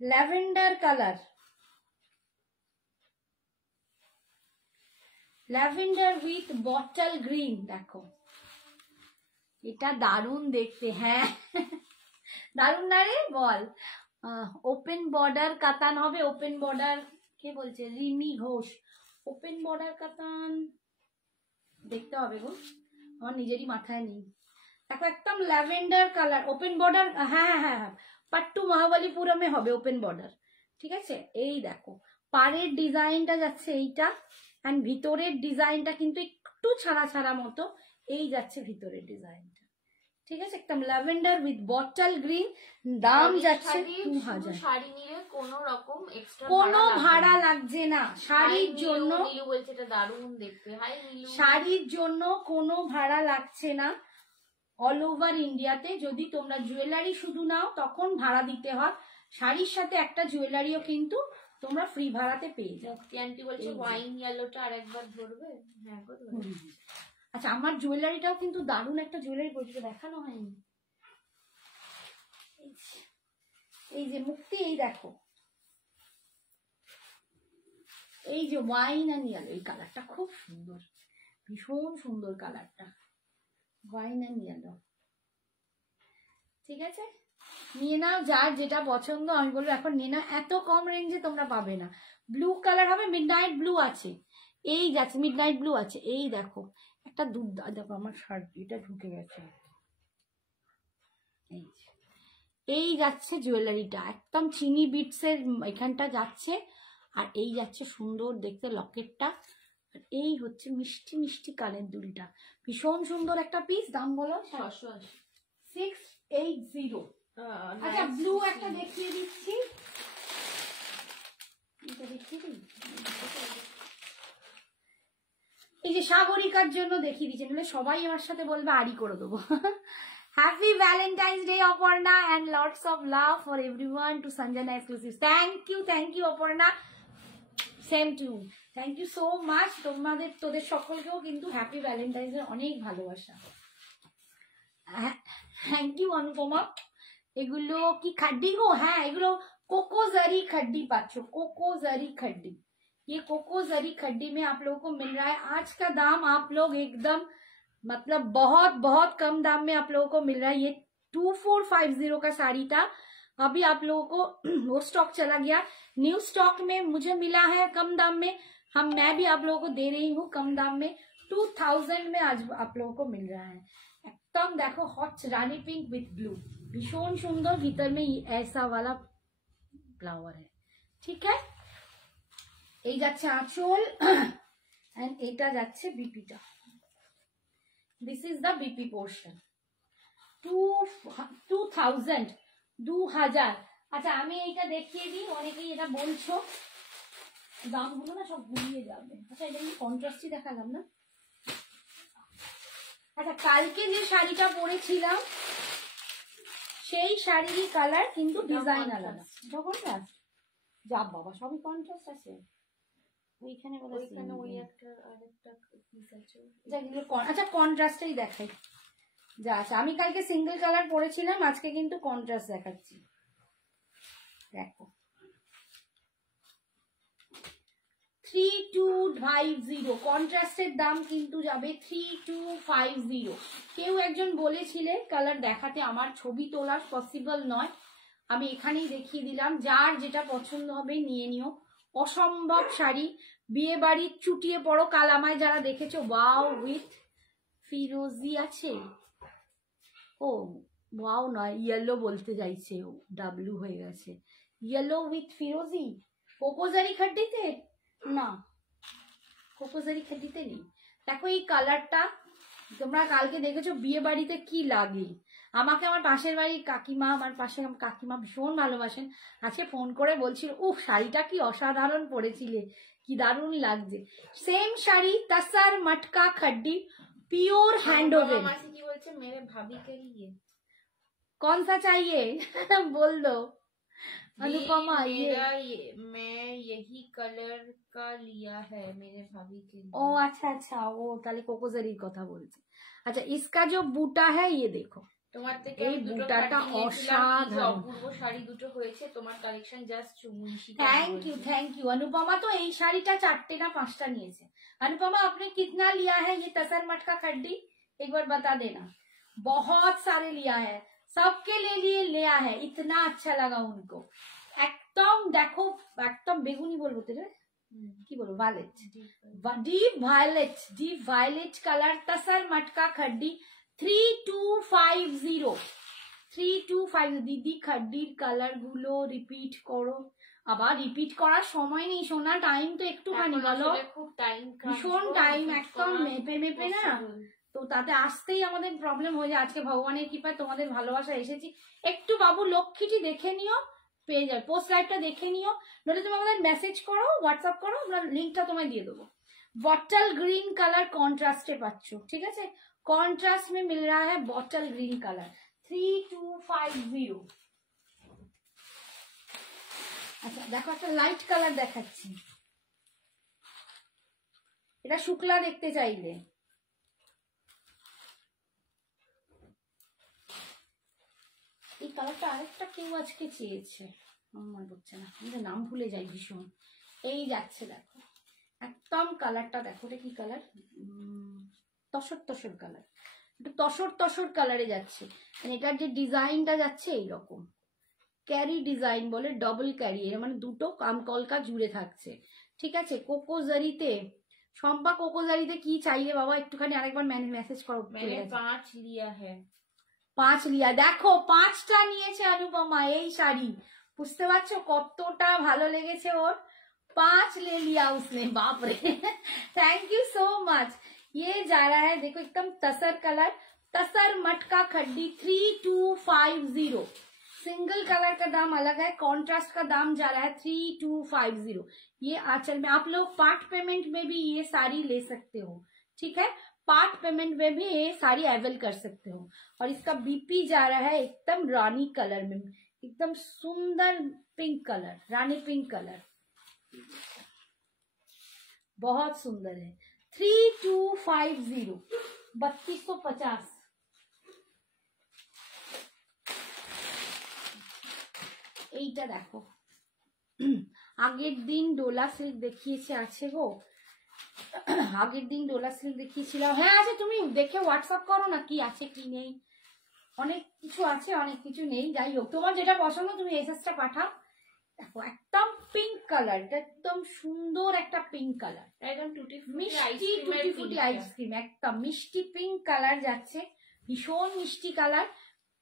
lavender colour, lavender with bottle green. দেখো এটা দারুণ দেখতে, হ্যাঁ দারুণ না রে বল। ওপেন বর্ডার কাতান হবে, ওপেন বর্ডার কে বলছে? রিমি ঘোষ। ওপেন বর্ডার কাতান দেখতে হবে গো, আমার নিজেরই মাথায় নেই। দেখো একদম ল্যাভেন্ডার কালার, ওপেন বর্ডার, হ্যাঁ হ্যাঁ হ্যাঁ, পাট্টু মহাবলীপুরমে হবে ওপেন বর্ডার। ঠিক আছে, এই দেখো পাড়ের ডিজাইনটা যাচ্ছে এইটা, এন্ড ভিতরের ডিজাইনটা কিন্তু একটু ছাড়া ছাড়া মতো, এই যাচ্ছে ভিতরের ডিজাইনটা। ঠিক আছে, একদম ল্যাভেন্ডার উইথ বটল গ্রিন, দাম যাচ্ছে 2000। শাড়ি নিলে কোনো রকম এক্সট্রা কোনো ভাড়া লাগছে না শাড়ির জন্য, বলছে এটা দারুণ দেখতে। হাই নীলু, শাড়ির জন্য কোনো ভাড়া লাগছে না। অল ওভার ইন্ডিয়াতে যদি তোমরা জুয়েলারি শুধু নাও তখন ভাড়া দিতে হয়, শাড়ির সাথে একটা জুয়েলারিও কিন্তু তোমরা ফ্রি ভাড়াতে পেয়ে যাও। আন্টি বলছে ওয়াইন ইয়েলোটা আরেকবার ধরবে। হ্যাঁ গো ধরবে। আচ্ছা, আমার জুয়েলারিটাও কিন্তু দারুণ একটা জুয়েলারি পরিচিত দেখানো হয়নি। এই যে মুক্তি, এই দেখো, এই যে ওয়াইন অ্যান্ড ইয়েলো, এই কালারটা খুব সুন্দর, ভীষণ সুন্দর কালারটা, ওয়াইন অ্যান্ড ইয়েলো। ঠিক আছে, নিয়ে নাও যার যেটা পছন্দ। আমি বলবো এখন নিয়ে নাও, এত কম রেঞ্জে তোমরা পাবে না। ব্লু কালার হবে, মিডনাইট ব্লু আছে, এই যাচ্ছে মিডনাইট ব্লু আছে। এই দেখো একটা দুধ, দেখো আমার শার্ট এটা ঢুকে গেছে। এই যাচ্ছে জুয়েলারিটা, একদম চিনি বিটসের এখানটা যাচ্ছে, আর এই যাচ্ছে সুন্দর দেখতে লকেটটা, আর এই হচ্ছে মিষ্টি মিষ্টি কানের দুলটা, ভীষণ সুন্দর একটা পিস। দাম বলো? 680। আচ্ছা, ব্লু একটা দেখিয়ে দিচ্ছি, এই যে সাগরিকার জন্য দেখিয়ে দিচ্ছি, নাহলে সবাই আমার সাথে বলবে আড়ি করে দেবো। Happy Valentine's day Aparna, and lots of love for everyone to Sanjana Exclusives. Thank you Aparna, same too, thank you so much. তোদের সকলকেও কিন্তু হ্যাপি ভ্যালেন্টাইন্স এর অনেক ভালোবাসা। Thank you Anupama. এগুলো কি খাড্ডি গো? হ্যাঁ, এগুলো कोकोजरी खड्डी पाचो, कोकोजरी खड्डी। ये कोकोजरी खड्डी में आप लोगों को मिल रहा है। आज का दाम आप लोग एकदम मतलब बहुत बहुत कम दाम में आप लोगों को मिल रहा है। ये 2450 का साड़ी था, अभी आप लोगों को वो स्टॉक चला गया। न्यू स्टॉक में मुझे मिला है कम दाम में, मैं भी आप लोगों को दे रही हूँ कम दाम में। 2000 में आज आप लोगों को मिल रहा है। एकदम देखो hot Rani pink with blue, भीषण सुंदर। भीतर में ऐसा वाला फ्लावर है, ठीक है। এই যাচ্ছে আঁচল এন্ড এটা যাচ্ছে বিপিটা। This is the BP portion. 2000 2000। আচ্ছা আমি এইটা দেখিয়ে দিই, অনেকেই এটা বলছো, দামগুলো না সব গুলিয়ে যাবে। আচ্ছা এটা কি কন্ট্রাস্টই দেখালাম না? আচ্ছা কালকে যে শাড়িটা পরেছিলাম সেই শাড়ির কালার কিন্তু ডিজাইন আলাদা। কন্ট্রাস্ট যা বাবা সবই কন্ট্রাস্ট আছে। ওইখানে ওইখানে ওই একটা আরেকটা পিস আছে। আচ্ছা কন্ট্রাস্টই দেখাই যা আছে। আমি কালকে সিঙ্গেল কালার পরেছিলাম, আজকে কিন্তু কন্ট্রাস্ট দেখাচ্ছি। দেখো 3250, কন্ট্রাস্টের দাম কিন্তু যাবে 3250। কেউ একজন বলেছিলে কালার দেখাতে, আমার ছবি তোলা পসিবল নয়, আমি এখানেই দেখিয়ে দিলাম। যার যেটা পছন্দ হবে নিয়ে নিও। অসম্ভব শাড়ি, বিয়ে বাড়ির চুটিয়ে পড়ো। কাল আমায় যারা দেখেছো, ওয়াও উইথ ফিরোজি আছে। ও ওয়াও নয়, ইয়েলো বলতে চাইছে, ডাব্লু হয়ে গেছে। ইয়েলো উইথ ফিরোজি কোকোজারি খাড্ডিতে না, কোকোজারি খাড্ডিতে নেই। দেখো এই কালারটা তোমরা কালকে দেখেছো বিয়ে বাড়িতে কি লাগে। আমাকে আমার পাশের বাড়ির কাকিমা, আমার পাশে কাকিমা ভীষণ ভালোবাসেন, আজকে ফোন করে বলছিল উফ শাড়িটা কি অসাধারণ পরেছিলে, কি দারুণ লাগছে। সেম শাড়ি তসর মটকা खड्डी प्योर हैंडओवन। मासी की बोलছে मेरे भाभी के लिए कौन सा चाहिए बोल दो अनुपमा। मैं यही कलर का लिया है मेरे भाभी के लिए। ओ अच्छा अच्छा, वो তাহলে কোকোজারির কথা বলছে। আচ্ছা इसका जो बूटा है ये देखो, তোমার থেকে এই বুটাটা অসাধারণ, অপূর্ব শাড়ি দুটো হয়েছে তোমার কালেকশন, জাস্ট চুমুশি। Thank you Anupama. तो এই শাড়িটা 4টে না 5টা নিয়েছে। अनुपमा आपने कितना लिया है ये तसर मटका खड्डी, एक बार बता देना। बहुत सारे लिया है, सबके लिए लिया है, इतना अच्छा लगा उनको। एकदम देखो एकदम बेगुनी बोलबो तेरे কি বলবো, violet, deep violet colour tussar matka khaddi 3250। দিদি খड्डीর কালার গুলো রিপিট করো। আবার রিপিট করার সময় নেই সোনা, টাইম তো একটুখানি বলো, খুব টাইম, ভীষণ টাইম, একদম মেপে না, তো তাতে আসতেই আমাদের প্রবলেম হয়ে যায়। আজকে ভগবানের কৃপায় তোমাদের ভালোবাসা এসেছি। একটু বাবু লক্ষ্মীটি দেখে নিও, পেয়ে যাবে। পোস্ট লাইভটা দেখে নিও, নইলে তুমি আমাদের মেসেজ করো, হোয়াটসঅ্যাপ করো, আমরা লিঙ্কটা তোমায় দিয়ে দেবো। বটল গ্রিন কালার কন্ট্রাস্টে পাচ্ছ, ঠিক আছে। कॉन्ट्रास्ट में मिल रहा है बॉटल ग्रीन कलर 3250। আচ্ছা দেখো একটা লাইট কালার দেখাচ্ছি, এটা শুক্লা দেখতে চাইলে। এই কালারটা আরেকটা কেউ আজকে চেয়েছে, আমার মনে পড়ছে না, আমি নাম ভুলে যাই ভীষণ। এই যাচ্ছে দেখো একদম কালারটা দেখো, এটা কি কালার, তসর তসর কালার, একটু তসর তসর কালারে যাচ্ছে। মানে এটার যে ডিজাইনটা যাচ্ছে এইরকম ক্যারি ডিজাইন বলে, ডবল ক্যারি, এর মানে দুটো কামকলকা জুড়ে থাকছে, ঠিক আছে। কোকোজারিতে শম্পা, কোকোজারিতে কি চাইলে বাবা একটুখানি আরেকবার মেসেজ করো। 5 লিয়া হ্যাঁ, 5 লিয়া। দেখো 5টা নিয়েছে अनुपमा এই শাড়ি, বুঝতে পারছো কতটা ভালো লেগেছে ওর। 5 ले लिया उसने, बाप रे थैंक यू सो मच। ये जा रहा है देखो एकदम तसर कलर, तसर मटका खड्डी 3250। सिंगल कलर का दाम अलग है, कॉन्ट्रास्ट का दाम जा रहा है 3250। ये आंचल में आप लोग पार्ट पेमेंट में भी ये साड़ी ले सकते हो, ठीक है। पार्ट पेमेंट में भी ये साड़ी अवेल कर सकते हो। और इसका बीपी जा रहा है एकदम रानी कलर में, एकदम सुंदर पिंक कलर, रानी पिंक कलर, बहुत सुंदर है। 3250 3250। এইটা দেখো আগের দিন ডোলা সিল্ক দেখিয়েছে, আছে গো আগের দিন ডোলা সিল্ক দেখিয়েছিলাম, হ্যাঁ আছে, তুমি দেখে হোয়াটসঅ্যাপ করো না কি আছে কি নেই, অনেক কিছু আছে অনেক কিছু নেই, যাই হোক তোমার যেটা পছন্দ তুমি এসএসটা পাঠাও। দেখো একদম পিঙ্ক কালার, এটা একদম সুন্দর একটা পিঙ্ক কালার, একদম টুটি ফুটি আইসক্রিম, একদম মিষ্টি পিঙ্ক কালার যাচ্ছে, ভীষণ মিষ্টি কালার,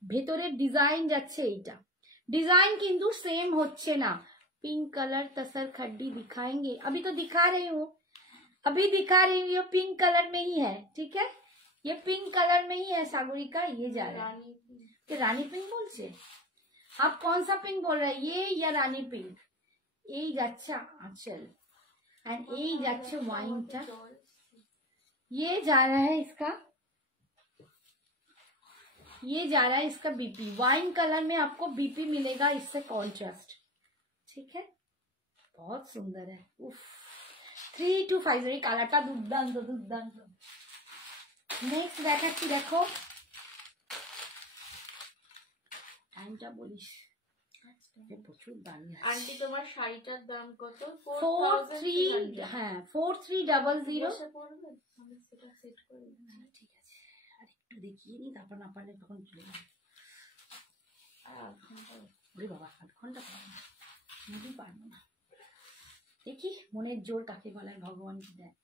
ভেতরের ডিজাইন যাচ্ছে এইটা डिजाइन किंतु सेम होच्छे ना। पिंक कलर तसर खड्डी दिखाएंगे, अभी तो दिखा रही हूँ, अभी दिखा रही हूँ, ये पिंक कलर में ही है। ठीक है, ये पिंक कलर में ही है सागरिका। ये जा रहा है तो रानी पिंक बोलছে, आप कौन सा पिंक बोल रहे हैं, ये या रानी पिंक? এই যাচ্ছে আঁচল एंड এই যাচ্ছে ওয়াইনটা। ये जा रहा है इसका, ये जा रहा है इसका बीपी। वाइन कलर में आपको बीपी मिलेगा इससे कॉन्ट्रास्ट। ठीक है, बहुत सुंदर है। उफ, 3250 কালারটা দুর্দান্ত দুর্দান্ত। নেক্সট দেখাচ্ছি, দেখো টাইমটা বলিস, প্রচুর দামি আছে। আন্টি তোমার শাড়িটার দাম কত? 43, হ্যাঁ 4300। সেটা সেট করে ঠিক আছে, আর একটু দেখিয়ে নি, তারপর না পারলে তখন চলে যাবে। ওরে বাবা, 8 ঘন্টা পারবো না, মোটেই পারবো না। দেখি মনের জোর কাকে বলার, ভগবান কি দেয়।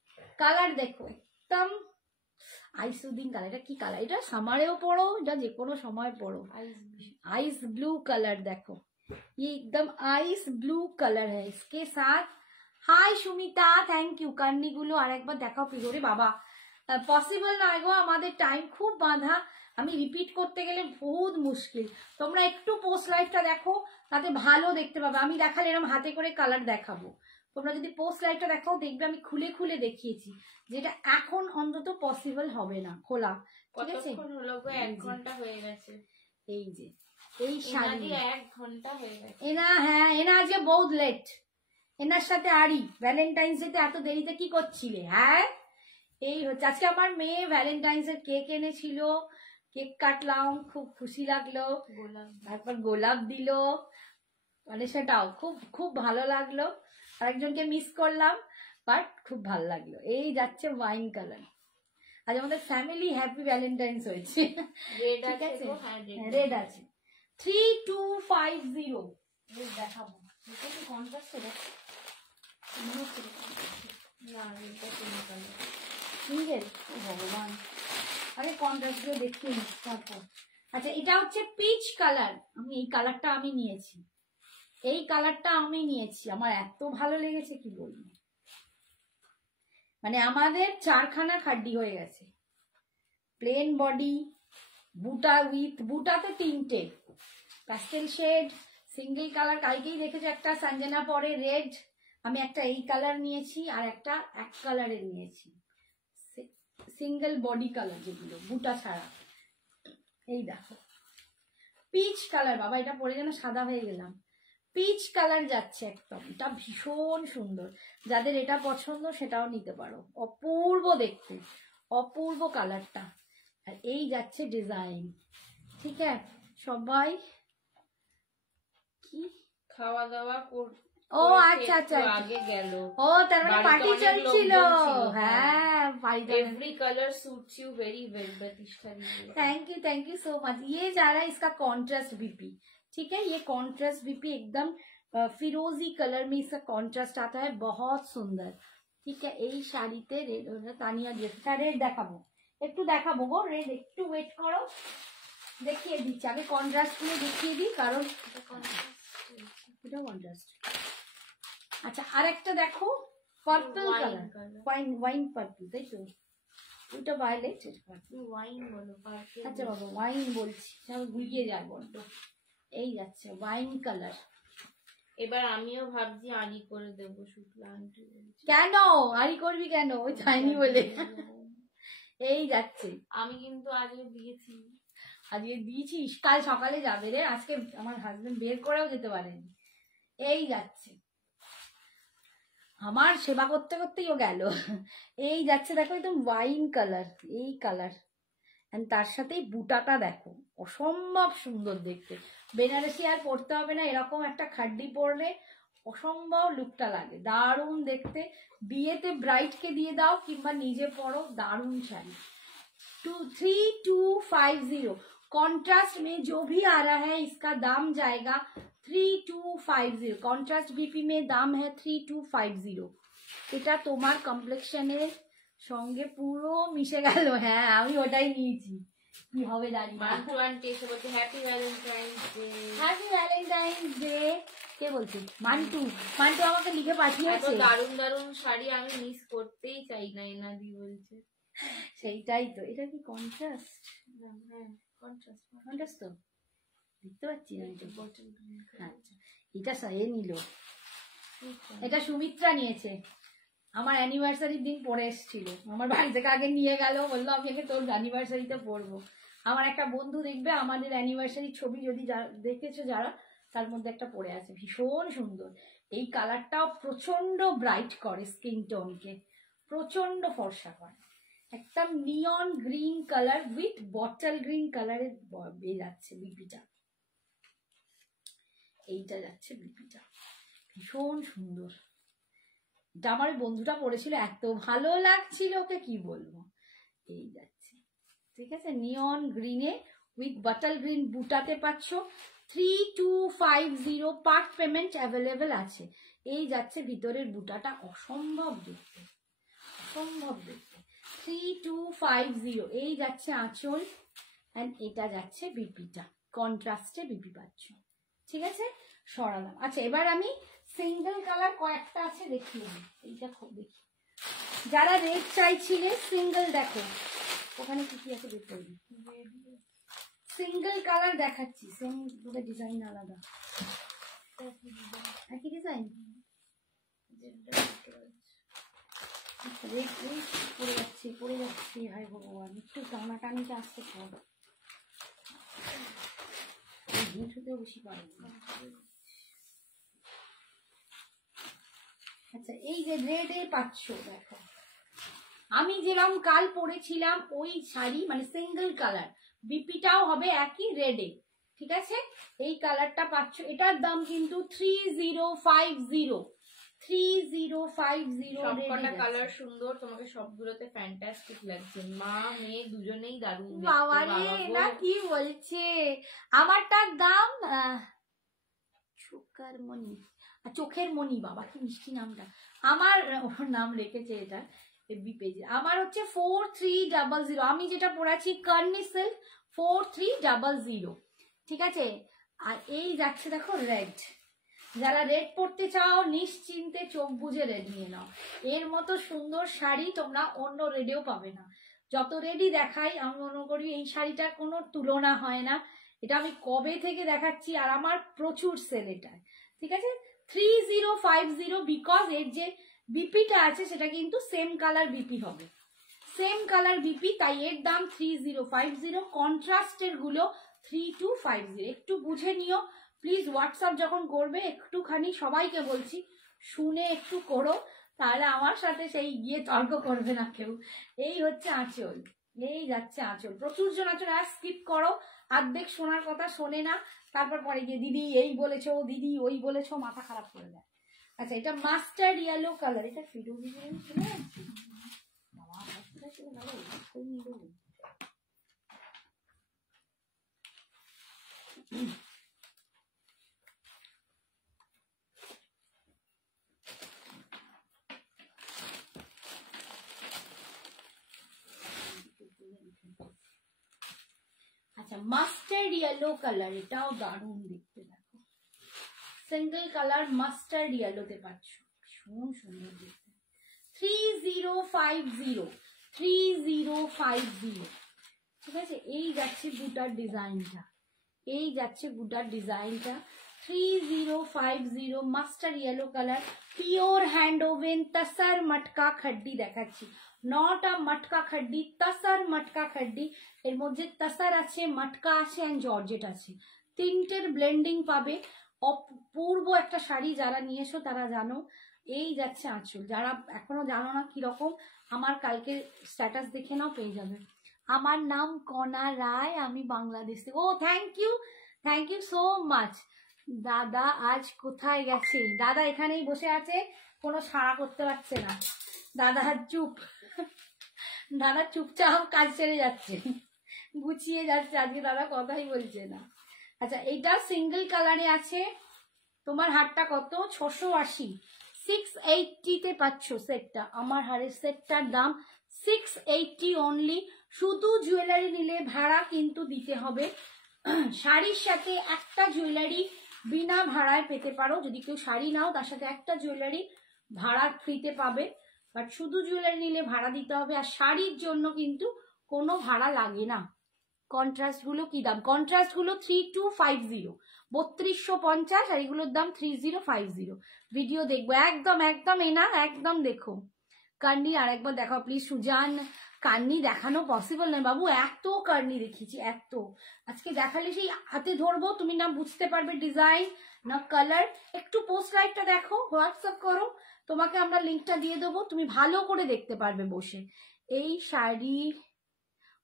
কালার দেখো একদম আইসুদিন কালার। এটা কি কালার? এটা সামারেও পড়ো, এটা যে কোনো সময় পড়ো। आइस ब्लू कलर देखो, ये एकदम आइस ब्लू कलर है। इसके साथ हाय सुमिता, थैंक यू। कर्नी गुलो और एक बार देखाओ प्लीज। ओरे बाबा पसिबल नय गो, आमादेर टाइम खूब बाधा, আমি রিপিট করতে গেলে বহুত মুশকিল। তোমরা একটু পোস্ট লাইভটা দেখো, তাতে ভালো দেখতে পাবে। আমি দেখালে এরকম হাতে করে কালার দেখাবো, তোমরা যদি পোস্ট লাইভটা দেখো দেখবে আমি খুলে খুলে দেখিয়েছি, যেটা এখন অন্তত পসিবল হবে না খোলা। ঠিক আছে, কতক্ষণ হলো গো? 1 ঘন্টা হয়ে গেছে। এই যে এই শাড়ি 1 ঘন্টা হয়ে গেছে এনা। হ্যাঁ, এনা আজকে বহুত লেট। এনার সাথে আরি ভ্যালেন্টাইন্স ডে তে এত দেরিতে কি করছিলে? হ্যাঁ, এই হচ্ছে আজকে আমার মেয়ে ভ্যালেন্টাইন্স এর কেক এনেছিল, কেক কাটলাম, খুব খুশি লাগলো। তারপর গোলাপ দিল, মানে সেটাও খুব খুব ভালো লাগলো। আরেকজনকে মিস করলাম, বাট খুব ভালো লাগলো। এই যাচ্ছে ওয়াইন কালার। আজ আমাদের ফ্যামিলি হ্যাপি ভ্যালেন্টাইন্স হয়েছে। ঠিক আছে, রেড আছে 3250। দেখাবো কন্ট্রাস্ট সিঙ্গেল। ভগবান, আরে কন্ট্রাস্ট গুলো দেখতে তারপর। আচ্ছা, এটা হচ্ছে পিচ কালার। আমি এই কালারটা আমি নিয়েছি, এই কালারটা আমি নিয়েছি, আমার এত ভালো লেগেছে কি বলবো। মানে আমাদের 4খানা খাড্ডি হয়ে গেছে। প্লেন বডি, বুটা উইথ, বুটাতে 3টে প্যাস্টেল শেড, সিঙ্গেল কালার। কালকেই দেখেছো একটা সঞ্জনা পরে রেড, আমি একটা এই কালার নিয়েছি আর একটা এক কালারের নিয়েছি, সিঙ্গেল বডি কালার যেগুলো বুটা ছাড়া। এই দেখো পিচ কালার, বাবা এটা পরে যেন সাদা হয়ে গেলাম। পিচ কালার যাচ্ছে একদম, এটা ভীষণ সুন্দর। যাদের এটা পছন্দ সেটাও নিতে পারো, অপূর্ব দেখতে, অপূর্ব কালারটা। আর এই যাচ্ছে ডিজাইন। ঠিক আছে, সবাই কি খাওয়া দাওয়া ও আচ্ছা আচ্ছা আগে গেল। ও তার মানে পার্টি চলছিল। হ্যাঁ, every colour suits you very well Pratishtha ji. Thank you so much. ये जा रहा है इसका कॉन्ट्रास्ट बीपी। ठीक है, ये कॉन्ट्रास्ट बीपी एकदम फिरोजी कलर में इसका कॉन्ट्रास्ट आता है, बहुत सुंदर। ठीक है, এই শাড়িতে রেড, তানিয়া দিয়েছে রেড দেখাবো, একটু দেখাবো গো রেড, একটু ওয়েট করো, দেখিয়ে দিচ্ছি। আগে কন্ট্রাস্ট গুলো দেখিয়ে দিই, কারণ এটা কন্ট্রাস্ট। আচ্ছা, আরেকটা দেখো পার্পল কালার, ওয়াইন পার্পল, তাই তো? ওটা ভায়োলেট, ওয়াইন বলো পার্পল। আচ্ছা বাবা, ওয়াইন বলছি, আমি গুলিয়ে যায় বড্ড। এই যাচ্ছে ওয়াইন কালার। এবার আমিও ভাবছি আড়ি করে দেবো শুক্লা আন্টি। কেন আড়ি করবি কেন? ওই চাইনি বলে। এই যাচ্ছে। আমি কিন্তু আজকে দিয়েছি। আজকে দিয়েছিস? কাল সকালে যাবে রে, আজকে আমার হাজবেন্ড বের করেও যেতে পারেনি। এই যাচ্ছে, আমার সেবা করতে করতেই ও গেল। এই যাচ্ছে দেখো একদম ওয়াইন কালার, এই কালার, তার সাথে বুটাটা দেখো, অসম্ভব সুন্দর দেখতে। বেনারসি আর পরতে হবে না, এরকম একটা খাড্ডি পরলে অসম্ভব লুকটা লাগে, দারুণ দেখতে। বিয়েতে ব্রাইডকে দিয়ে দাও কিংবা নিজে পরো, দারুণ শাড়ি। 3250। कॉन्ट्रास्ट में जो भी आ रहा है इसका दाम जाएगा 3250। कॉन्ट्रास्ट बीपी में दाम है 3250। এটা তোমার কমপ্লেক্সনের সঙ্গে পুরো মিশে গেল। হ্যাঁ, আমি ওটাই নিয়েছি, কি হবে দাঁড়িয়ে। মান্টু আন্টি এসে বলছে happy Valentine's Day. Happy Valentine's Day. কে বলছে? মান্টু। মান্টু আমাকে লিখে পাঠিয়েছে। দারুন দারুন শাড়ি আমি মিস করতেই চাই না, এনাদি বলছে। সেইটাই তো। এটা কি কন্ট্রাস্ট? হ্যাঁ কন্ট্রাস্ট। কন্ট্রাস্ট তো দেখতে পাচ্ছি না। আচ্ছা এটা এ নিল, এটা সুমিত্রা নিয়েছে। আমার অ্যানিভার্সারির দিন পরে এসেছিল, আমার বাড়ি থেকে আগে নিয়ে গেল, বললো আমি আগে তোর অ্যানিভার্সারিতে পরবো। আমার একটা বন্ধু দেখবে আমাদের অ্যানিভার্সারির ছবি যদি দেখেছো যারা, তার মধ্যে একটা পরে আছে, ভীষণ সুন্দর। এই কালারটাও প্রচন্ড ব্রাইট করে স্কিন টোনকে, প্রচন্ড ফর্সা করে। একদম নিয়ন green colour with bottle green কালারের যাচ্ছে বিপিটা, এইটা যাচ্ছে বিপিটা, ভীষণ সুন্দর। এটা আমার বন্ধুটা পড়েছিল, এত ভালো লাগছিল ওকে কি বলবো। এই যাচ্ছে, ঠিক আছে, নিয়ন গ্রিনে উইথ বটল গ্রিন বুটাতে পাচ্ছ। 3250 পার্ট পেমেন্ট অ্যাভেলেবেল আছে। এই যাচ্ছে ভিতরের বুটাটা, অসম্ভব দেখতে, অসম্ভব দেখতে। 3250। এই যাচ্ছে আঁচল, অ্যান্ড এটা যাচ্ছে বিপিটা, কন্ট্রাস্টে বিপি পাচ্ছ, ঠিক আছে। সরালাম। আচ্ছা এবার আমি সিঙ্গেল কালার কয়েকটা আছে দেখিয়ে দিই। এইটা খুব দেখি, যারা রেড চাইছিলে সিঙ্গেল দেখো ওখানে কি কি আছে দেখতে হবে। সিঙ্গেল কালার দেখাচ্ছি, সেম ডিজাইন আলাদা, একই ডিজাইন। পড়ে যাচ্ছি হায় ভগবান, একটু টানাটানিটা আসতে কর, জিনিসটাও বেশি পারে। আচ্ছা এই যে রেডে পাচ্ছ দেখো, আমি যেরকম কাল পরেছিলাম ওই শাড়ি, মানে সিঙ্গেল কালার, বিপিটাও হবে একই রেডে, ঠিক আছে। এই কালারটা পাচ্ছ, এটার দাম কিন্তু 3050। 3050 সবকটা কালার সুন্দর, তোমাকে সবগুলোতে ফ্যান্টাস্টিক লাগছে। মা মেয়ে দুজনেই দারুণ দেখতে। বাবা রে না কি বলছে। আমারটার দাম চোখের মনি, বাবা কি মিষ্টি নামটা। আমার ওর নাম রেখেছে এটা এফবি পেজে। আমার হচ্ছে 4300। আমি যেটা পড়াচ্ছি কার্নি সিল্ক 4300, ঠিক আছে। আর এই যাচ্ছে দেখো রেড, যারা রেড পরতে চাও নিশ্চিন্তে চোখ বুজে রেড নিয়ে নাও। এর মতো সুন্দর শাড়ি তোমরা অন্য রেডেও পাবে না। যত রেডি দেখাই আমি মনে করি এই শাড়িটার কোনো তুলনা হয় না। এটা আমি কবে থেকে দেখাচ্ছি, আর আমার প্রচুর সেল এটা, ঠিক আছে। 3050 বিকজ এর যে বিপিটা আছে সেটা কিন্তু সেম কালার বিপি হবে, সেম কালার বিপি, তাই এর দাম 3050। কন্ট্রাস্টের গুলো 3250। একটু বুঝে নিও প্লিজ, হোয়াটসঅ্যাপ যখন করবে একটুখানি সবাইকে বলছি শুনে একটু করো, তাহলে আমার সাথে সেই গিয়ে তর্ক করবে না কেউ। এই হচ্ছে আঁচল, এই যাচ্ছে আঁচল। প্রচুর জন আঁচল আর স্কিপ করো, অর্ধেক শোনার কথা শোনে না, তারপর পরে গিয়ে দিদি এই বলেছো, দিদি ওই বলেছো, মাথা খারাপ করে দেয়। আচ্ছা এটা মাস্টার্ড ইয়েলো কালার, এটা ফিরোজি আচ্ছা মাস্টার্ড ইয়েলো কালার, এটাও দারুণ দেখতে। দেখো সিঙ্গেল কালার মাস্টার্ড ইয়েলোতে পাচ্ছ, ভীষণ সুন্দর দেখতে। 3050, 3050, ঠিক আছে। এই যাচ্ছে বুটার ডিজাইনটা, এই যাচ্ছে বুটার ডিজাইনটা 3050 master yellow colour, pure hand woven tussar matka khaddi দেখাচ্ছি। নট আ মটকা খাড্ডি, তসর মটকা খাড্ডি। এর মধ্যে তসর আছে, মটকা আছে, অ্যান্ড জর্জেট আছে, তিনটের ব্লেন্ডিং পাবে। অপূর্ব একটা শাড়ি, যারা নিয়েছো তারা জানো। এই যাচ্ছে আঁচল, যারা এখনো জানো না কিরকম, আমার কালকে স্ট্যাটাস দেখে নাও, পেয়ে যাবে। আমার নাম কণা রায়, আমি বাংলাদেশ থেকে। ও থ্যাংক ইউ সো মাচ। দাদা আজ কোথায় গেছে? দাদা এখানেই বসে আছে, কোনো সাড়া করতে পারছে না। দাদা চুপ, দাদা চুপচাপ কাজ ছেড়ে যাচ্ছে, গুছিয়ে যাচ্ছে, আজকে দাদা কথাই বলছে না। আচ্ছা এইটা সিঙ্গেল কালারে আছে, তোমার হারটা কত? 680, 680 তে পাচ্ছ সেটটা। আমার হারের সেটটার দাম 680 অনলি। শুধু জুয়েলারি নিলে ভাড়া কিন্তু দিতে হবে। শাড়ির সাথে একটা জুয়েলারি বিনা ভাড়ায় পেতে পারো, যদি কেউ শাড়ি নাও তার সাথে একটা জুয়েলারি ভাড়া ফ্রিতে পাবে, বাট শুধু জুয়েলারি নিলে ভাড়া দিতে হবে। আর শাড়ির জন্য কিন্তু কোনো ভাড়া লাগে না। কন্ট্রাস্ট গুলো কি দাম? কন্ট্রাস্ট গুলো 3250, 3250, আর এগুলোর দাম 3050। ভিডিও দেখবো একদম একদম এনা একদম দেখো। কার্নি আর একবার দেখাও প্লিজ সুজান। কার্নি দেখানো পসিবল নয় বাবু, এত কার্নি দেখিয়েছি এত। আজকে দেখালে সেই হাতে ধরবো, তুমি না বুঝতে পারবে ডিজাইন না কালার। একটু পোস্ট লাইটটা দেখো, হোয়াটসঅ্যাপ করো, তোমাকে আমরা লিঙ্কটা দিয়ে দেবো, তুমি ভালো করে দেখতে পারবে বসে। এই শাড়ি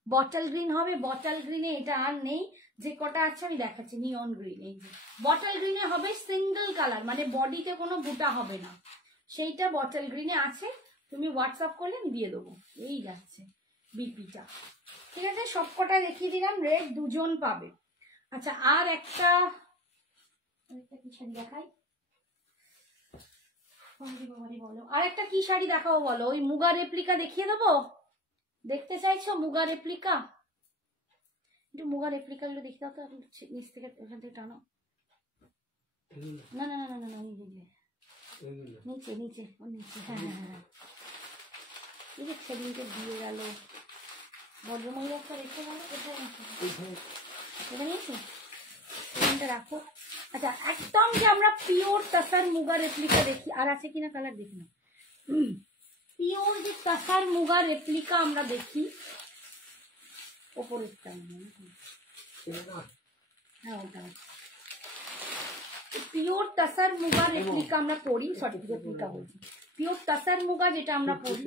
বটল গ্রিন হবে, বটল গ্রিনে এটা আর নেই, যে কটা আছে আমি দেখাচ্ছি। নিয়ন গ্রিন, এই বটল গ্রিনে হবে সিঙ্গেল কালার, মানে বডিতে কোনো বুটা হবে না, সেইটা বটল গ্রিনে আছে। তুমি হোয়াটসঅ্যাপ করলে আমি দিয়ে দেবো। এই যাচ্ছে বিপিটা, ঠিক আছে, সবকটা দেখিয়ে দিলাম। রেড দুজন পাবে। আচ্ছা আর একটা কি শাড়ি দেখাই, বলো আর একটা কি শাড়ি দেখাবো বলো? ওই মুগা রেপ্লিকা দেখিয়ে দেবো? দেখতে চাইছো মুগা রেপ্লিকা? একটু মুগা রেপ্লিকা গুলো দেখতে দাও তো, নিচ থেকে ওখান থেকে টানো। না না না না না নিচে নিচে ও নিচে। হ্যাঁ হ্যাঁ হ্যাঁ, এই যে সেদিনকে দিয়ে গেল ভদ্রমহিলা একটা রেখে গেল, কোথায় এটা নিয়েছি, সেদিনটা রাখো। আচ্ছা একদম যে আমরা পিওর তাসার মুগা রেপ্লিকা দেখি, আর আছে কিনা কালার দেখি না। পিওর যে তাসার মুগা রেপ্লিকা আমরা দেখি, ওপরেরটা হ্যাঁ ওটা পিওর তাসার মুগা রেপ্লিকা আমরা পড়ি, সঠিক রেপ্লিকা বলছি, পিওর তাসার মুগা যেটা আমরা পড়ি,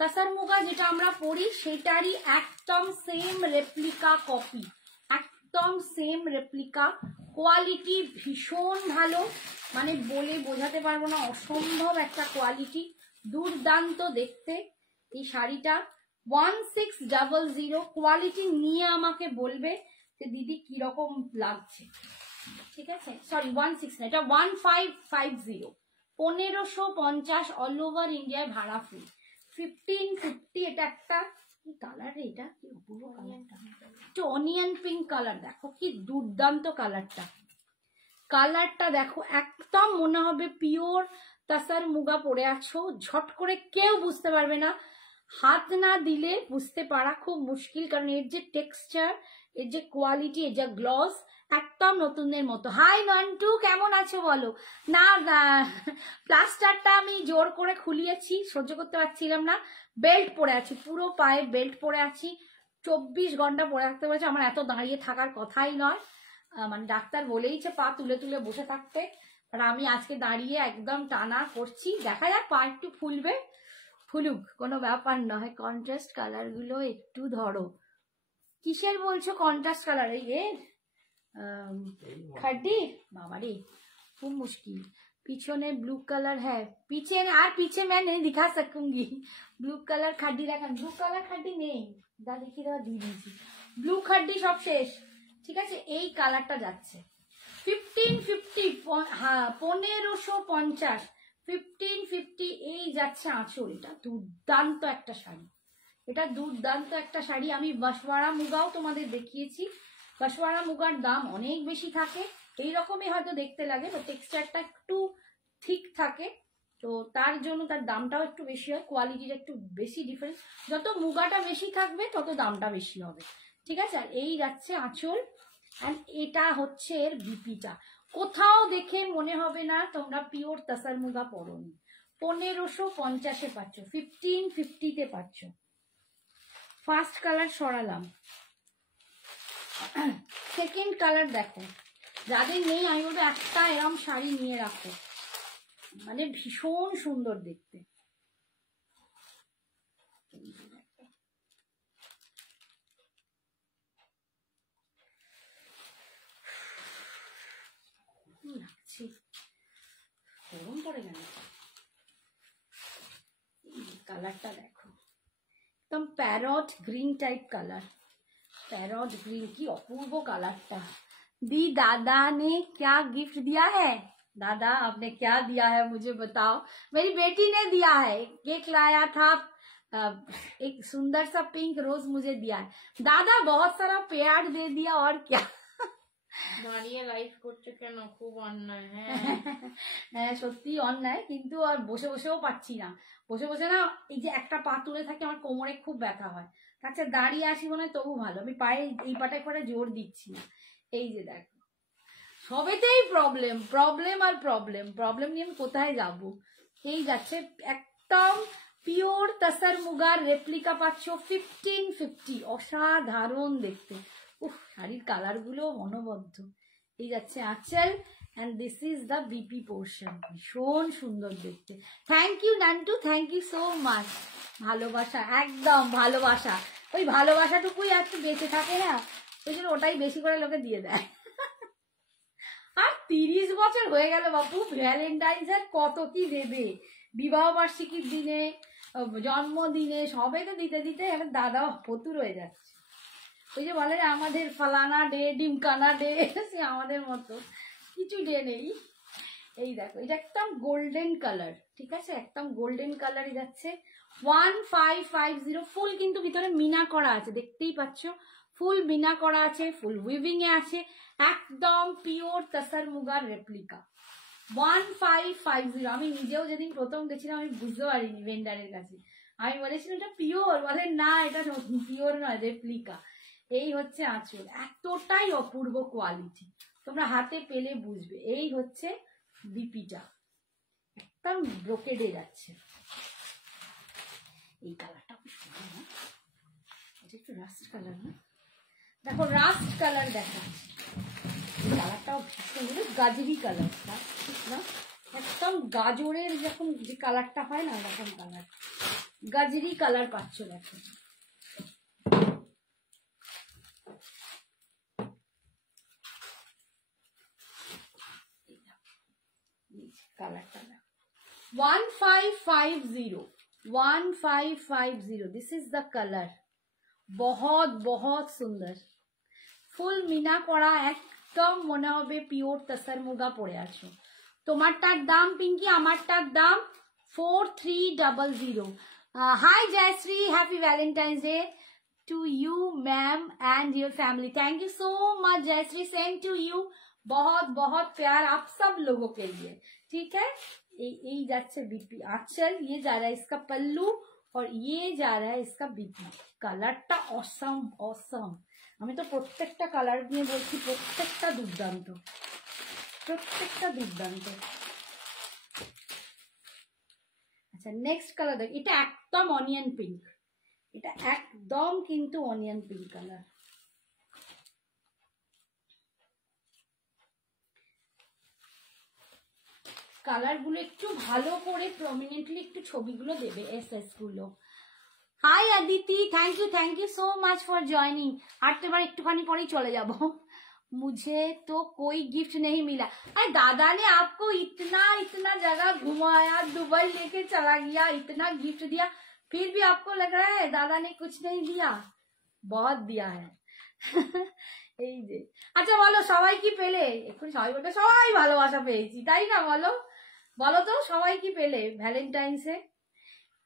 তাসার মুগা যেটা আমরা পড়ি সেটারই একদম সেম রেপ্লিকা কপি, একদম সেম রেপ্লিকা। কোয়ালিটি ভীষণ ভালো, মানে বলে বোঝাতে পারবো না, অসম্ভব একটা কোয়ালিটি, দুর্দান্ত দেখতে। এই শাড়িটা 1600, কোয়ালিটি নিয়ে আমাকে বলবে যে দিদি কিরকম লাগছে, ঠিক আছে। সরি 16 না, এটা 1550, 1550 অল ওভার ইন্ডিয়ায় ভাড়া ফ্রি। 1550, এটা একটা কি কালার, এটা কি অপূর্ব কালারটা, একটু অনিয়ন পিঙ্ক কালার, দেখো কি দুর্দান্ত কালারটা, কালারটা দেখো, একদম মনে হবে পিওর তাসার মুগা পরে আছো, ঝট করে কেউ বুঝতে পারবে না, হাত না দিলে বুঝতে পারা খুব মুশকিল, কারণ এর যে টেক্সচার, এর যে কোয়ালিটি, এর যে গ্লস, একদম নতুনের মতো। হাই নন্টু, কেমন আছো বলো? না প্লাস্টারটা আমি জোর করে খুলিয়েছি, সহ্য করতে পারছিলাম না, বেল্ট পরে আছি, পুরো পায়ে বেল্ট পরে আছি, 24 ঘন্টা পরে থাকতে পারছি, আমার এত দাঁড়িয়ে থাকার কথাই নয়, মানে ডাক্তার বলেইছে পা তুলে তুলে বসে থাকতে, আর আমি আজকে দাঁড়িয়ে একদম টানা করছি, দেখা যাক পা একটু ফুলবে, ফুলুক, কোনো ব্যাপার নয়। কন্ট্রাস্ট কালার গুলো একটু ধরো, কিসের বলছো কন্ট্রাস্ট কালার? এই खड्डी बाबा रे खूब मुश्किल। पीछे ब्लू कलर है, पीछे আর पीछे मैं नहीं दिखा सकूंगी, ब्लू कलर खड्डी রাখা, ब्लू कलर खड्डी নেই, দা দেখি দাও দিয়ে দিয়েছি, ব্লু খাড্ডি সব শেষ, ঠিক আছে। এই কালারটা যাচ্ছে 1550, হ্যাঁ 1550, 1550, এই যাচ্ছে আঁচল। এটা দুর্দান্ত একটা শাড়ি, এটা দুর্দান্ত একটা শাড়ি। আমি বাঁশওয়ারা মুগাও তোমাদের দেখিয়েছি, বাঁশওয়ারা মুগার দাম অনেক বেশি থাকে, এইরকমই হয়তো দেখতে লাগে, তো টেক্সচারটা একটু ঠিক থাকে, তো তার জন্য তার দামটাও একটু বেশি হয়, কোয়ালিটির একটু বেশি ডিফারেন্স, যত মুগাটা বেশি থাকবে তত দামটা বেশি হবে, ঠিক আছে। আর এই যাচ্ছে আঁচল, আর এটা হচ্ছে এর বিপিটা, কোথাও দেখে মনে হবে না তোমরা পিওর তাসার মুগা পরোনি। 1550-এ পাচ্ছ, 1550-তে পাচ্ছ। ফার্স্ট কালার সরালাম, সেকেন্ড কালার দেখো, যাদের নেই আমি বলবো একটা এরম শাড়ি নিয়ে রাখো, মানে ভীষণ সুন্দর দেখতে। লাগছে, গরম পড়ে গেল। কালারটা দেখো, एकदम parrot green type colour, parrot green की अपूर्व कलरটা। दी दादा ने क्या गिफ्ट दिया है? दादा आपने क्या दिया है मुझे बताओ। मेरी बेटी ने दिया है, केक लाया था, एक सुंदर सा पिंक रोज मुझे दिया है। दादा बहुत सारा पेड़ दे दिया और क्या। দাঁড়িয়ে লাইভ করছো কেন? খুব অন্যায়। হ্যাঁ সত্যি অন্যায়, কিন্তু আর বসে বসেও পাচ্ছি না। বসে বসে না এই যে একটা পা তুলে থাকে আমার কোমরে খুব ব্যথা হয়। আচ্ছা দাঁড়িয়ে আসি মনে হয় তবু ভালো, আমি পায়ে এই পাটায় করে জোর দিচ্ছি না। এই যে দেখো সবেতেই প্রবলেম প্রবলেম আর প্রবলেম, প্রবলেম নিয়ে আমি কোথায় যাব। এই যাচ্ছে একদম পিওর তাসার মুগার রেপ্লিকা পাচ্ছ 1550, অসাধারণ দেখতে। উফ শাড়ির কালার গুলো অনবদ্য। এই যাচ্ছে আঁচল and this is the BP portion, ভীষণ সুন্দর দেখতে। Thank you Nantu, thank you so much. ভালোবাসা, একদম ভালোবাসা, ওই ভালোবাসাটুকুই একটু বেঁচে থাকে না, ওই জন্য ওটাই বেশি করে লোকে দিয়ে দেয়। আর 30 বছর হয়ে গেল বাপু, ভ্যালেন্টাইন্স এর কত কি দেবে, বিবাহ বার্ষিকীর দিনে, জন্মদিনে, সবে তো দিতে দিতে এবার দাদা ফতুর হয়ে যাচ্ছে। ওই যে বলে আমাদের ফালানা ডে ডিমকানা ডে, সে আমাদের মতো কিছু ডে নেই। এই দেখো এটা একদম গোল্ডেন কালার, ঠিক আছে, একদম গোল্ডেন কালারই যাচ্ছে 1550। ফুল কিন্তু ভিতরে মিনা করা আছে, দেখতেই পাচ্ছ, ফুল মিনা করা আছে, ফুল উইভিং এ আছে, একদম পিওর তাসার মুগার রেপ্লিকা 1550। আমি নিজেও যেদিন প্রথম গেছিলাম আমি বুঝতে পারিনি ভেন্ডারের কাছে, আমি বলেছিলাম এটা পিওর, বলে না এটা পিওর নয়, রেপ্লিকা। এই হচ্ছে আঁচল, এতটাই অপূর্ব কোয়ালিটি, তোমরা হাতে পেলে বুঝবে। এই হচ্ছে বিপিটা, একদম ব্রোকেডে যাচ্ছে। এই কালারটা খুব সুন্দর না, এটা একটু রাস্ট কালার না, দেখো রাস্ট কালার দেখাচ্ছে, এই কালারটাও ভীষণ গাজরি কালার না, একদম গাজরের যখন যে কালারটা হয় না এরকম কালার, গাজরি কালার পাচ্ছ। দেখো কালারটা 1550, 1550, दिस इज द कलर, बहुत बहुत सुंदर, ফুল মিনা করা, একদম মনে হবে পিওর তাসার মুগা পরে আছো। তোমারটার দাম পিঙ্কি, আমারটার দাম 4300। Hi Jayashree, happy Valentine's Day to you ma'am and your family. Thank you so much Jayashree, same to you, बहुत बहुत प्यार आप सब लोगों के लिए, ठीक है। यही जाच्छे बीपी आंचल, ये जा रहा है इसका पल्लू और ये जा रहा है इसका बीपी। কালারটা অসম অসম, আমি তো প্রত্যেকটা কালার নিয়ে বলছি, প্রত্যেকটা দুর্দান্ত, প্রত্যেকটা দুর্দান্ত। আচ্ছা নেক্সট কালার দেখ, এটা একদম অনিয়ন পিঙ্ক, এটা একদম কিন্তু অনিয়ন পিঙ্ক কালার। কালার গুলো একটু ভালো করে প্রমিনেন্টলি একটু ছবিগুলো দেবে, এসএস গুলো। Hi Aditi, thank you so much for joining. आठ बार एकटूखानी पर ही चले जाबो, मुझे तो कोई गिफ्ट नहीं मिला। अरे दादा ने आपको इतना इतना जगह घुमाया, दुबई लेके चला गया, इतना गिफ्ट दिया, फिर भी आपको लग रहा है दादा ने कुछ नहीं दिया? बहुत दिया है। এই যে আচ্ছা বলো সবাই কি পেলে? এখন সবাই বলতে সবাই ভালোবাসা পেয়েছি, তাই না? বলো বলো তো সবাই কি পেলে ভ্যালেন্টাইন্সে?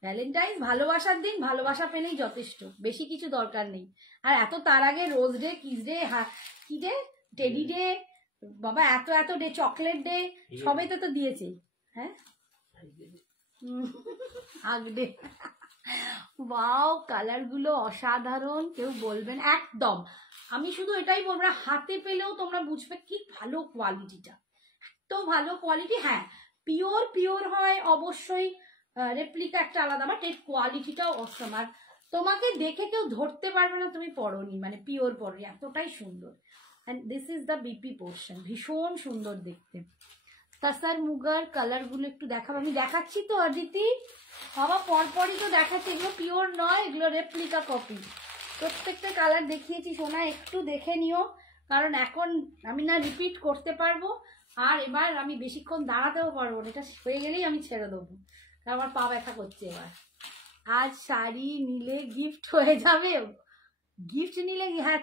ভ্যালেন্টাইন্স ভালোবাসার দিন, ভালোবাসা পেলেই যথেষ্ট, বেশি কিছু দরকার নেই। আর এত তার আগে রোজ ডে, কিস ডে, কি ডে, টেডি ডে, বাবা এত এত ডে, চকলেট ডে, সবই তো দিয়েছে। হ্যাঁ আগ ডে। ওয়াও কালার গুলো অসাধারণ, কেউ বলবেন একদম। আমি শুধু এটাই বলবো, হাতে পেলেও তোমরা বুঝবে কি ভালো কোয়ালিটিটা, এত ভালো কোয়ালিটি। হ্যাঁ পিওর পিওর হয় অবশ্যই, রেপ্লিকা একটা আলাদা, বাট এর কোয়ালিটিটাও অসম। আর তোমাকে দেখে কেউ ধরতে পারবে না তুমি পরনি, মানে পিওর পরনি, এতটাই সুন্দর। And this is the BP portion, ভীষণ সুন্দর দেখতে। তাসার মুগার কালার গুলো একটু দেখাবো, আমি দেখাচ্ছি তো অদিতি বাবা, পরপরই তো দেখাচ্ছি, এগুলো পিওর নয়, এগুলো রেপ্লিকা কপি। প্রত্যেকটা কালার দেখিয়েছি সোনা, একটু দেখে নিও, কারণ এখন আমি না রিপিট করতে পারবো, আর এবার আমি বেশিক্ষণ দাঁড়াতেও পারবো না, এটা হয়ে গেলেই আমি ছেড়ে দেবো, আমার পা ব্যথা করছে। এবার আজ শাড়ি নিলে গিফট হয়ে যাবে, গিফট নিলে হ্যাঁ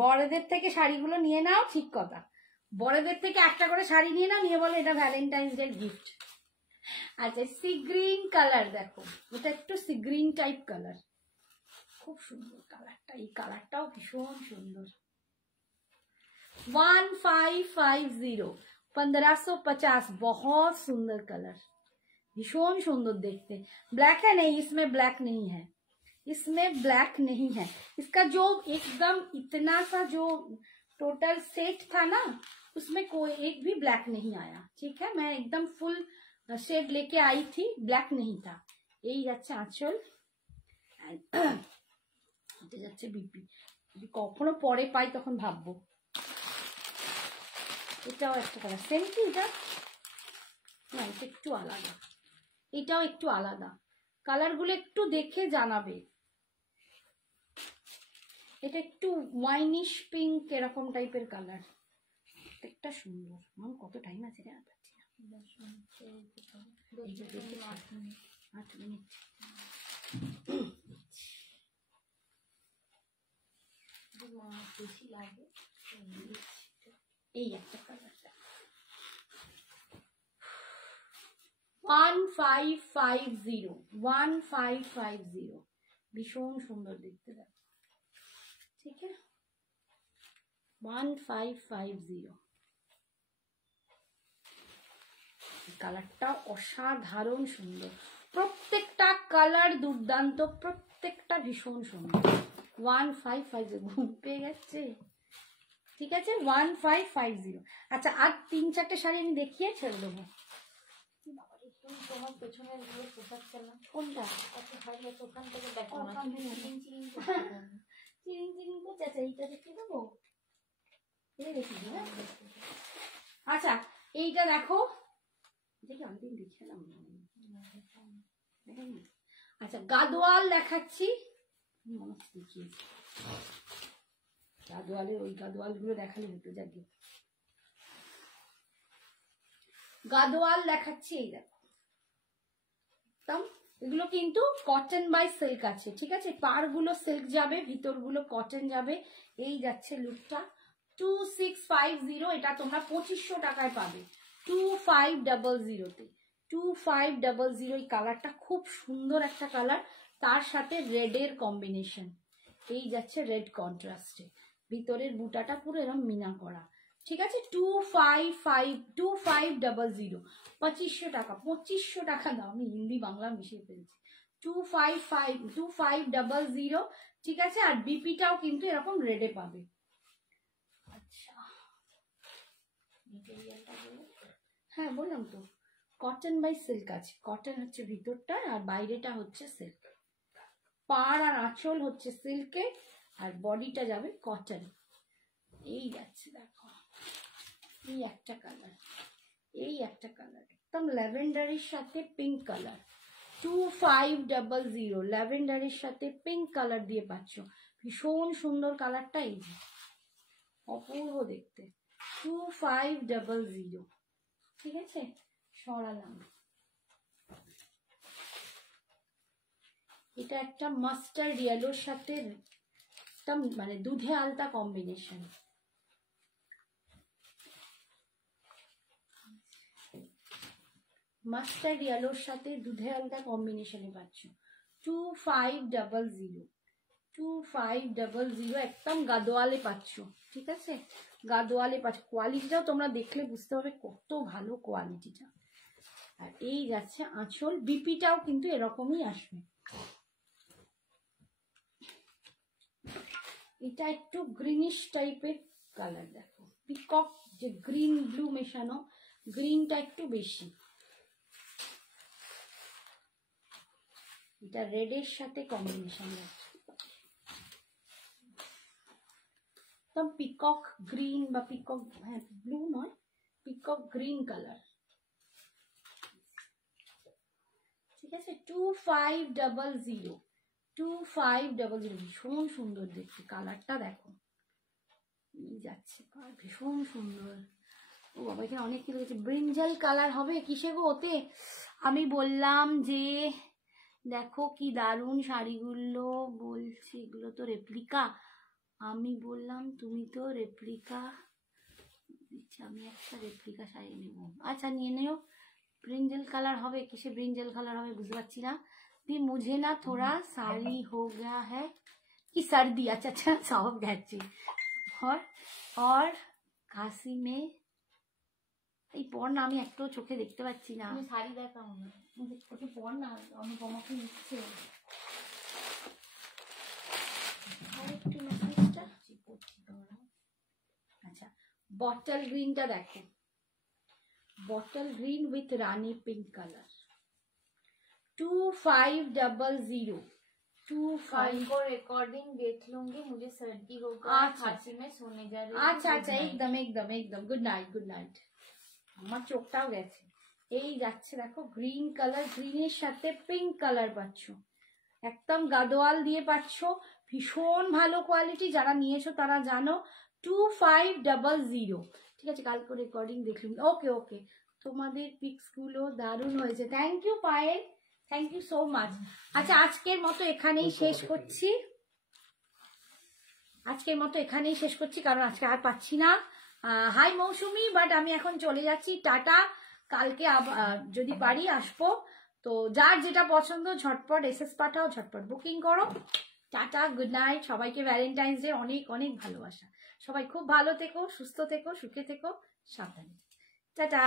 বড়দের থেকে শাড়িগুলো নিয়ে নাও, ঠিক কথা, বড়দের থেকে একটা করে শাড়ি নিয়ে না, নিয়ে বলে এটা ভ্যালেন্টাইন্স ডে গিফট। আচ্ছা, সি গ্রিন কালার দেখো, এটা একটু সি গ্রিন টাইপ কালার, খুব সুন্দর কালারটা, এই কালারটাও ভীষণ সুন্দর। 1550, 1550, बहुत सुंदर कलर, भीषण सुंदर देखते। ब्लैक है नहीं, इसमें ब्लैक नहीं है, इसमें ब्लैक नहीं है। इसका जो एकदम इतना सा जो टोटल सेट था ना, उसमें कोई एक भी ब्लैक नहीं आया। ठीक है, मैं एकदम फुल शेड लेके आई थी, ब्लैक नहीं था। यही যাচ্ছে আঁচল, এটা যাচ্ছে বিপি। যদি কখনো পরে পাই তখন ভাববো। এটাও একটা কালার, সেম কি এটা? না, এটা একটু আলাদা, এটাও একটু আলাদা। কালারগুলো একটু দেখে জানাবে। এটা একটু ওয়াইনিশ পিঙ্ক এরকম টাইপের কালার, একটা সুন্দর। আমার কত টাইম আছে রে, পাচ্ছি না। 8 মিনিট। বেশি লাগে এই একটা কালারটা। 1550, 1550, ভীষণ সুন্দর দেখতে দেখো। ঠিক আছে, 1550। কালারটা অসাধারণ সুন্দর, প্রত্যেকটা কালার দুর্দান্ত, প্রত্যেকটা ভীষণ সুন্দর। 1550, ঘুম পেয়ে গেছে। ঠিক আছে, 1550। আচ্ছা, আর 3-4টে শাড়ি আমি দেখিয়ে ছেড়ে দেবো। তোমার পেছনে পোশাকটা না কোনটা? শাড়ি আছে, ওখান থেকে দেখো না, চিরিং চিরিং করছে। আচ্ছা, এইটা দেখিয়ে দেবো, এটা দেখিয়ে দিই। আচ্ছা, এইটা দেখো, দেখি অনেকদিন দেখিলাম। আচ্ছা, গাদোয়াল দেখাচ্ছি, গাদোয়ালের ওই গাদোয়াল গুলো দেখালে হতো। যাকে গাদোয়াল দেখাচ্ছি, এই দেখো, এগুলো কিন্তু কটন বাই সিল্ক আছে। ঠিক আছে, পার গুলো সিল্ক যাবে, ভিতর গুলো কটন যাবে। এই যাচ্ছে লুকটা 2650, এটা তোমরা 2500 টাকায় পাবে 2500-তে। 2500, এই কালারটা খুব সুন্দর একটা কালার, তার সাথে রেডের কম্বিনেশন। এই যাচ্ছে রেড কন্ট্রাস্টে, ভিতরের বুটাটা পুরো এরকম মিনা করা। ঠিক আছে, 2500, 2500 টাকা, 2500 টাকা দাও। আমি হিন্দি বাংলা মিশিয়ে ফেলছি। 2500। ঠিক আছে, আর বিপিটাও কিন্তু এরকম রেডে পাবে। আচ্ছা, হ্যাঁ বললাম তো, কটন বাই সিল্ক আছে। কটন হচ্ছে ভিতরটা, আর বাইরেটা হচ্ছে সিল্ক। পার আর আঁচল হচ্ছে সিল্কে, আর বডিটা যাবে কটন। এই যাচ্ছে দেখো, এই একটা কালার, এই একটা কালার, একদম ল্যাভেন্ডারের সাথে পিঙ্ক কালার। 2500, ল্যাভেন্ডারের সাথে পিঙ্ক কালার দিয়ে পাচ্ছ, ভীষণ সুন্দর কালারটা। এই যে অপূর্ব দেখতে, 2500। ঠিক আছে, সরালাম। এটা একটা মাস্টার্ড ইয়েলোর সাথে একদম মানে দুধে আলতা কম্বিনেশন। মাস্টার্ড ইয়েলোর সাথে দুধে আলতা কম্বিনেশনে পাচ্ছ 2500। 2500 একদম গাদোয়ালে পাচ্ছ। ঠিক আছে, গাদোয়ালে পাচ্ছ। কোয়ালিটিটাও তোমরা দেখলে বুঝতে পারবে কত ভালো কোয়ালিটিটা। আর এই যাচ্ছে আঁচল, বিপিটাও কিন্তু এরকমই আসবে। এটা একটু গ্রিনিশ টাইপের কালার দেখো, পিকক যে গ্রিন ব্লু মেশানো, গ্রিনটা একটু বেশি। এটা রেডের সাথে কম্বিনেশন যাচ্ছে, একদম পিকক গ্রিন বা পিকক, হ্যাঁ ব্লু নয়, পিকক গ্রিন কালার। ঠিক আছে, 2500। 2500, ভীষণ সুন্দর দেখতে কালারটা দেখো। যাচ্ছে ভীষণ সুন্দর। ও বাবা, এখানে অনেক কিছু রয়েছে। ব্রিঞ্জাল কালার হবে কিসে গো ওতে? আমি বললাম যে দেখো কি দারুণ শাড়িগুলো, বলছি এগুলো তো রেপ্লিকা। আমি বললাম তুমি তো রেপ্লিকা দিচ্ছি আমি একটা রেপ্লিকা শাড়ি নেব। আচ্ছা নিয়ে নিও। ब्रिंजल कलर হবে, কিসে ब्रिंजल कलर হবে বুঝতে পারছি না। भी मुझे ना थोड़ा साड़ी हो गया है कि सर्दी। अच्छा अच्छा सब গেছে। और কাশি में এই পর না আমি একটু চোখে দেখতে পাচ্ছি না। তুমি শাড়ি দেখাও না, ওকে পর না, আমি আমাকে নিচ্ছে। আরেকটু মেসেজটা আচ্ছা বটল গ্রিনটা দেখো, bottle green with Rani pink colour 2500 25 को रिकॉर्डिंग देख लूंगी, मुझे सर्दी होगा, खांसी में सोने जा रही हूं। अच्छा अच्छा एकदम एकदम एकदम गुड नाइट गुड नाइट। আমার চোখটাও গেছে। এই যাচ্ছে দেখো গ্রিন কালার, গ্রিনের সাথে পিঙ্ক কালার পাচ্ছ, একদম গাদোয়াল দিয়ে পাচ্ছ, ভীষণ ভালো কোয়ালিটি। যারা নিয়েছো তারা জানো 2500। ঠিক আছে কালকে রেকর্ডিং দেখলাম। ওকে ওকে তোমাদের পিক্স গুলো দারুণ হয়েছে। Thank you Payel, thank you so much. আচ্ছা আজকের মতো এখানেই শেষ করছি, কারণ আজকে আর পাচ্ছি না। হাই মৌসুমি, বাট আমি এখন চলে যাচ্ছি, টাটা। কালকে যদি পারি আসবো। তো যার যেটা পছন্দ ঝটপট এসএস পাঠাও, ঝটপট বুকিং করো। টাটা গুড নাইট সবাইকে। ভ্যালেন্টাইন্স ডে অনেক অনেক ভালোবাসা। সবাই খুব ভালো থেকো, সুস্থ থেকো, সুখে থেকো, সাবধানে। টাটা।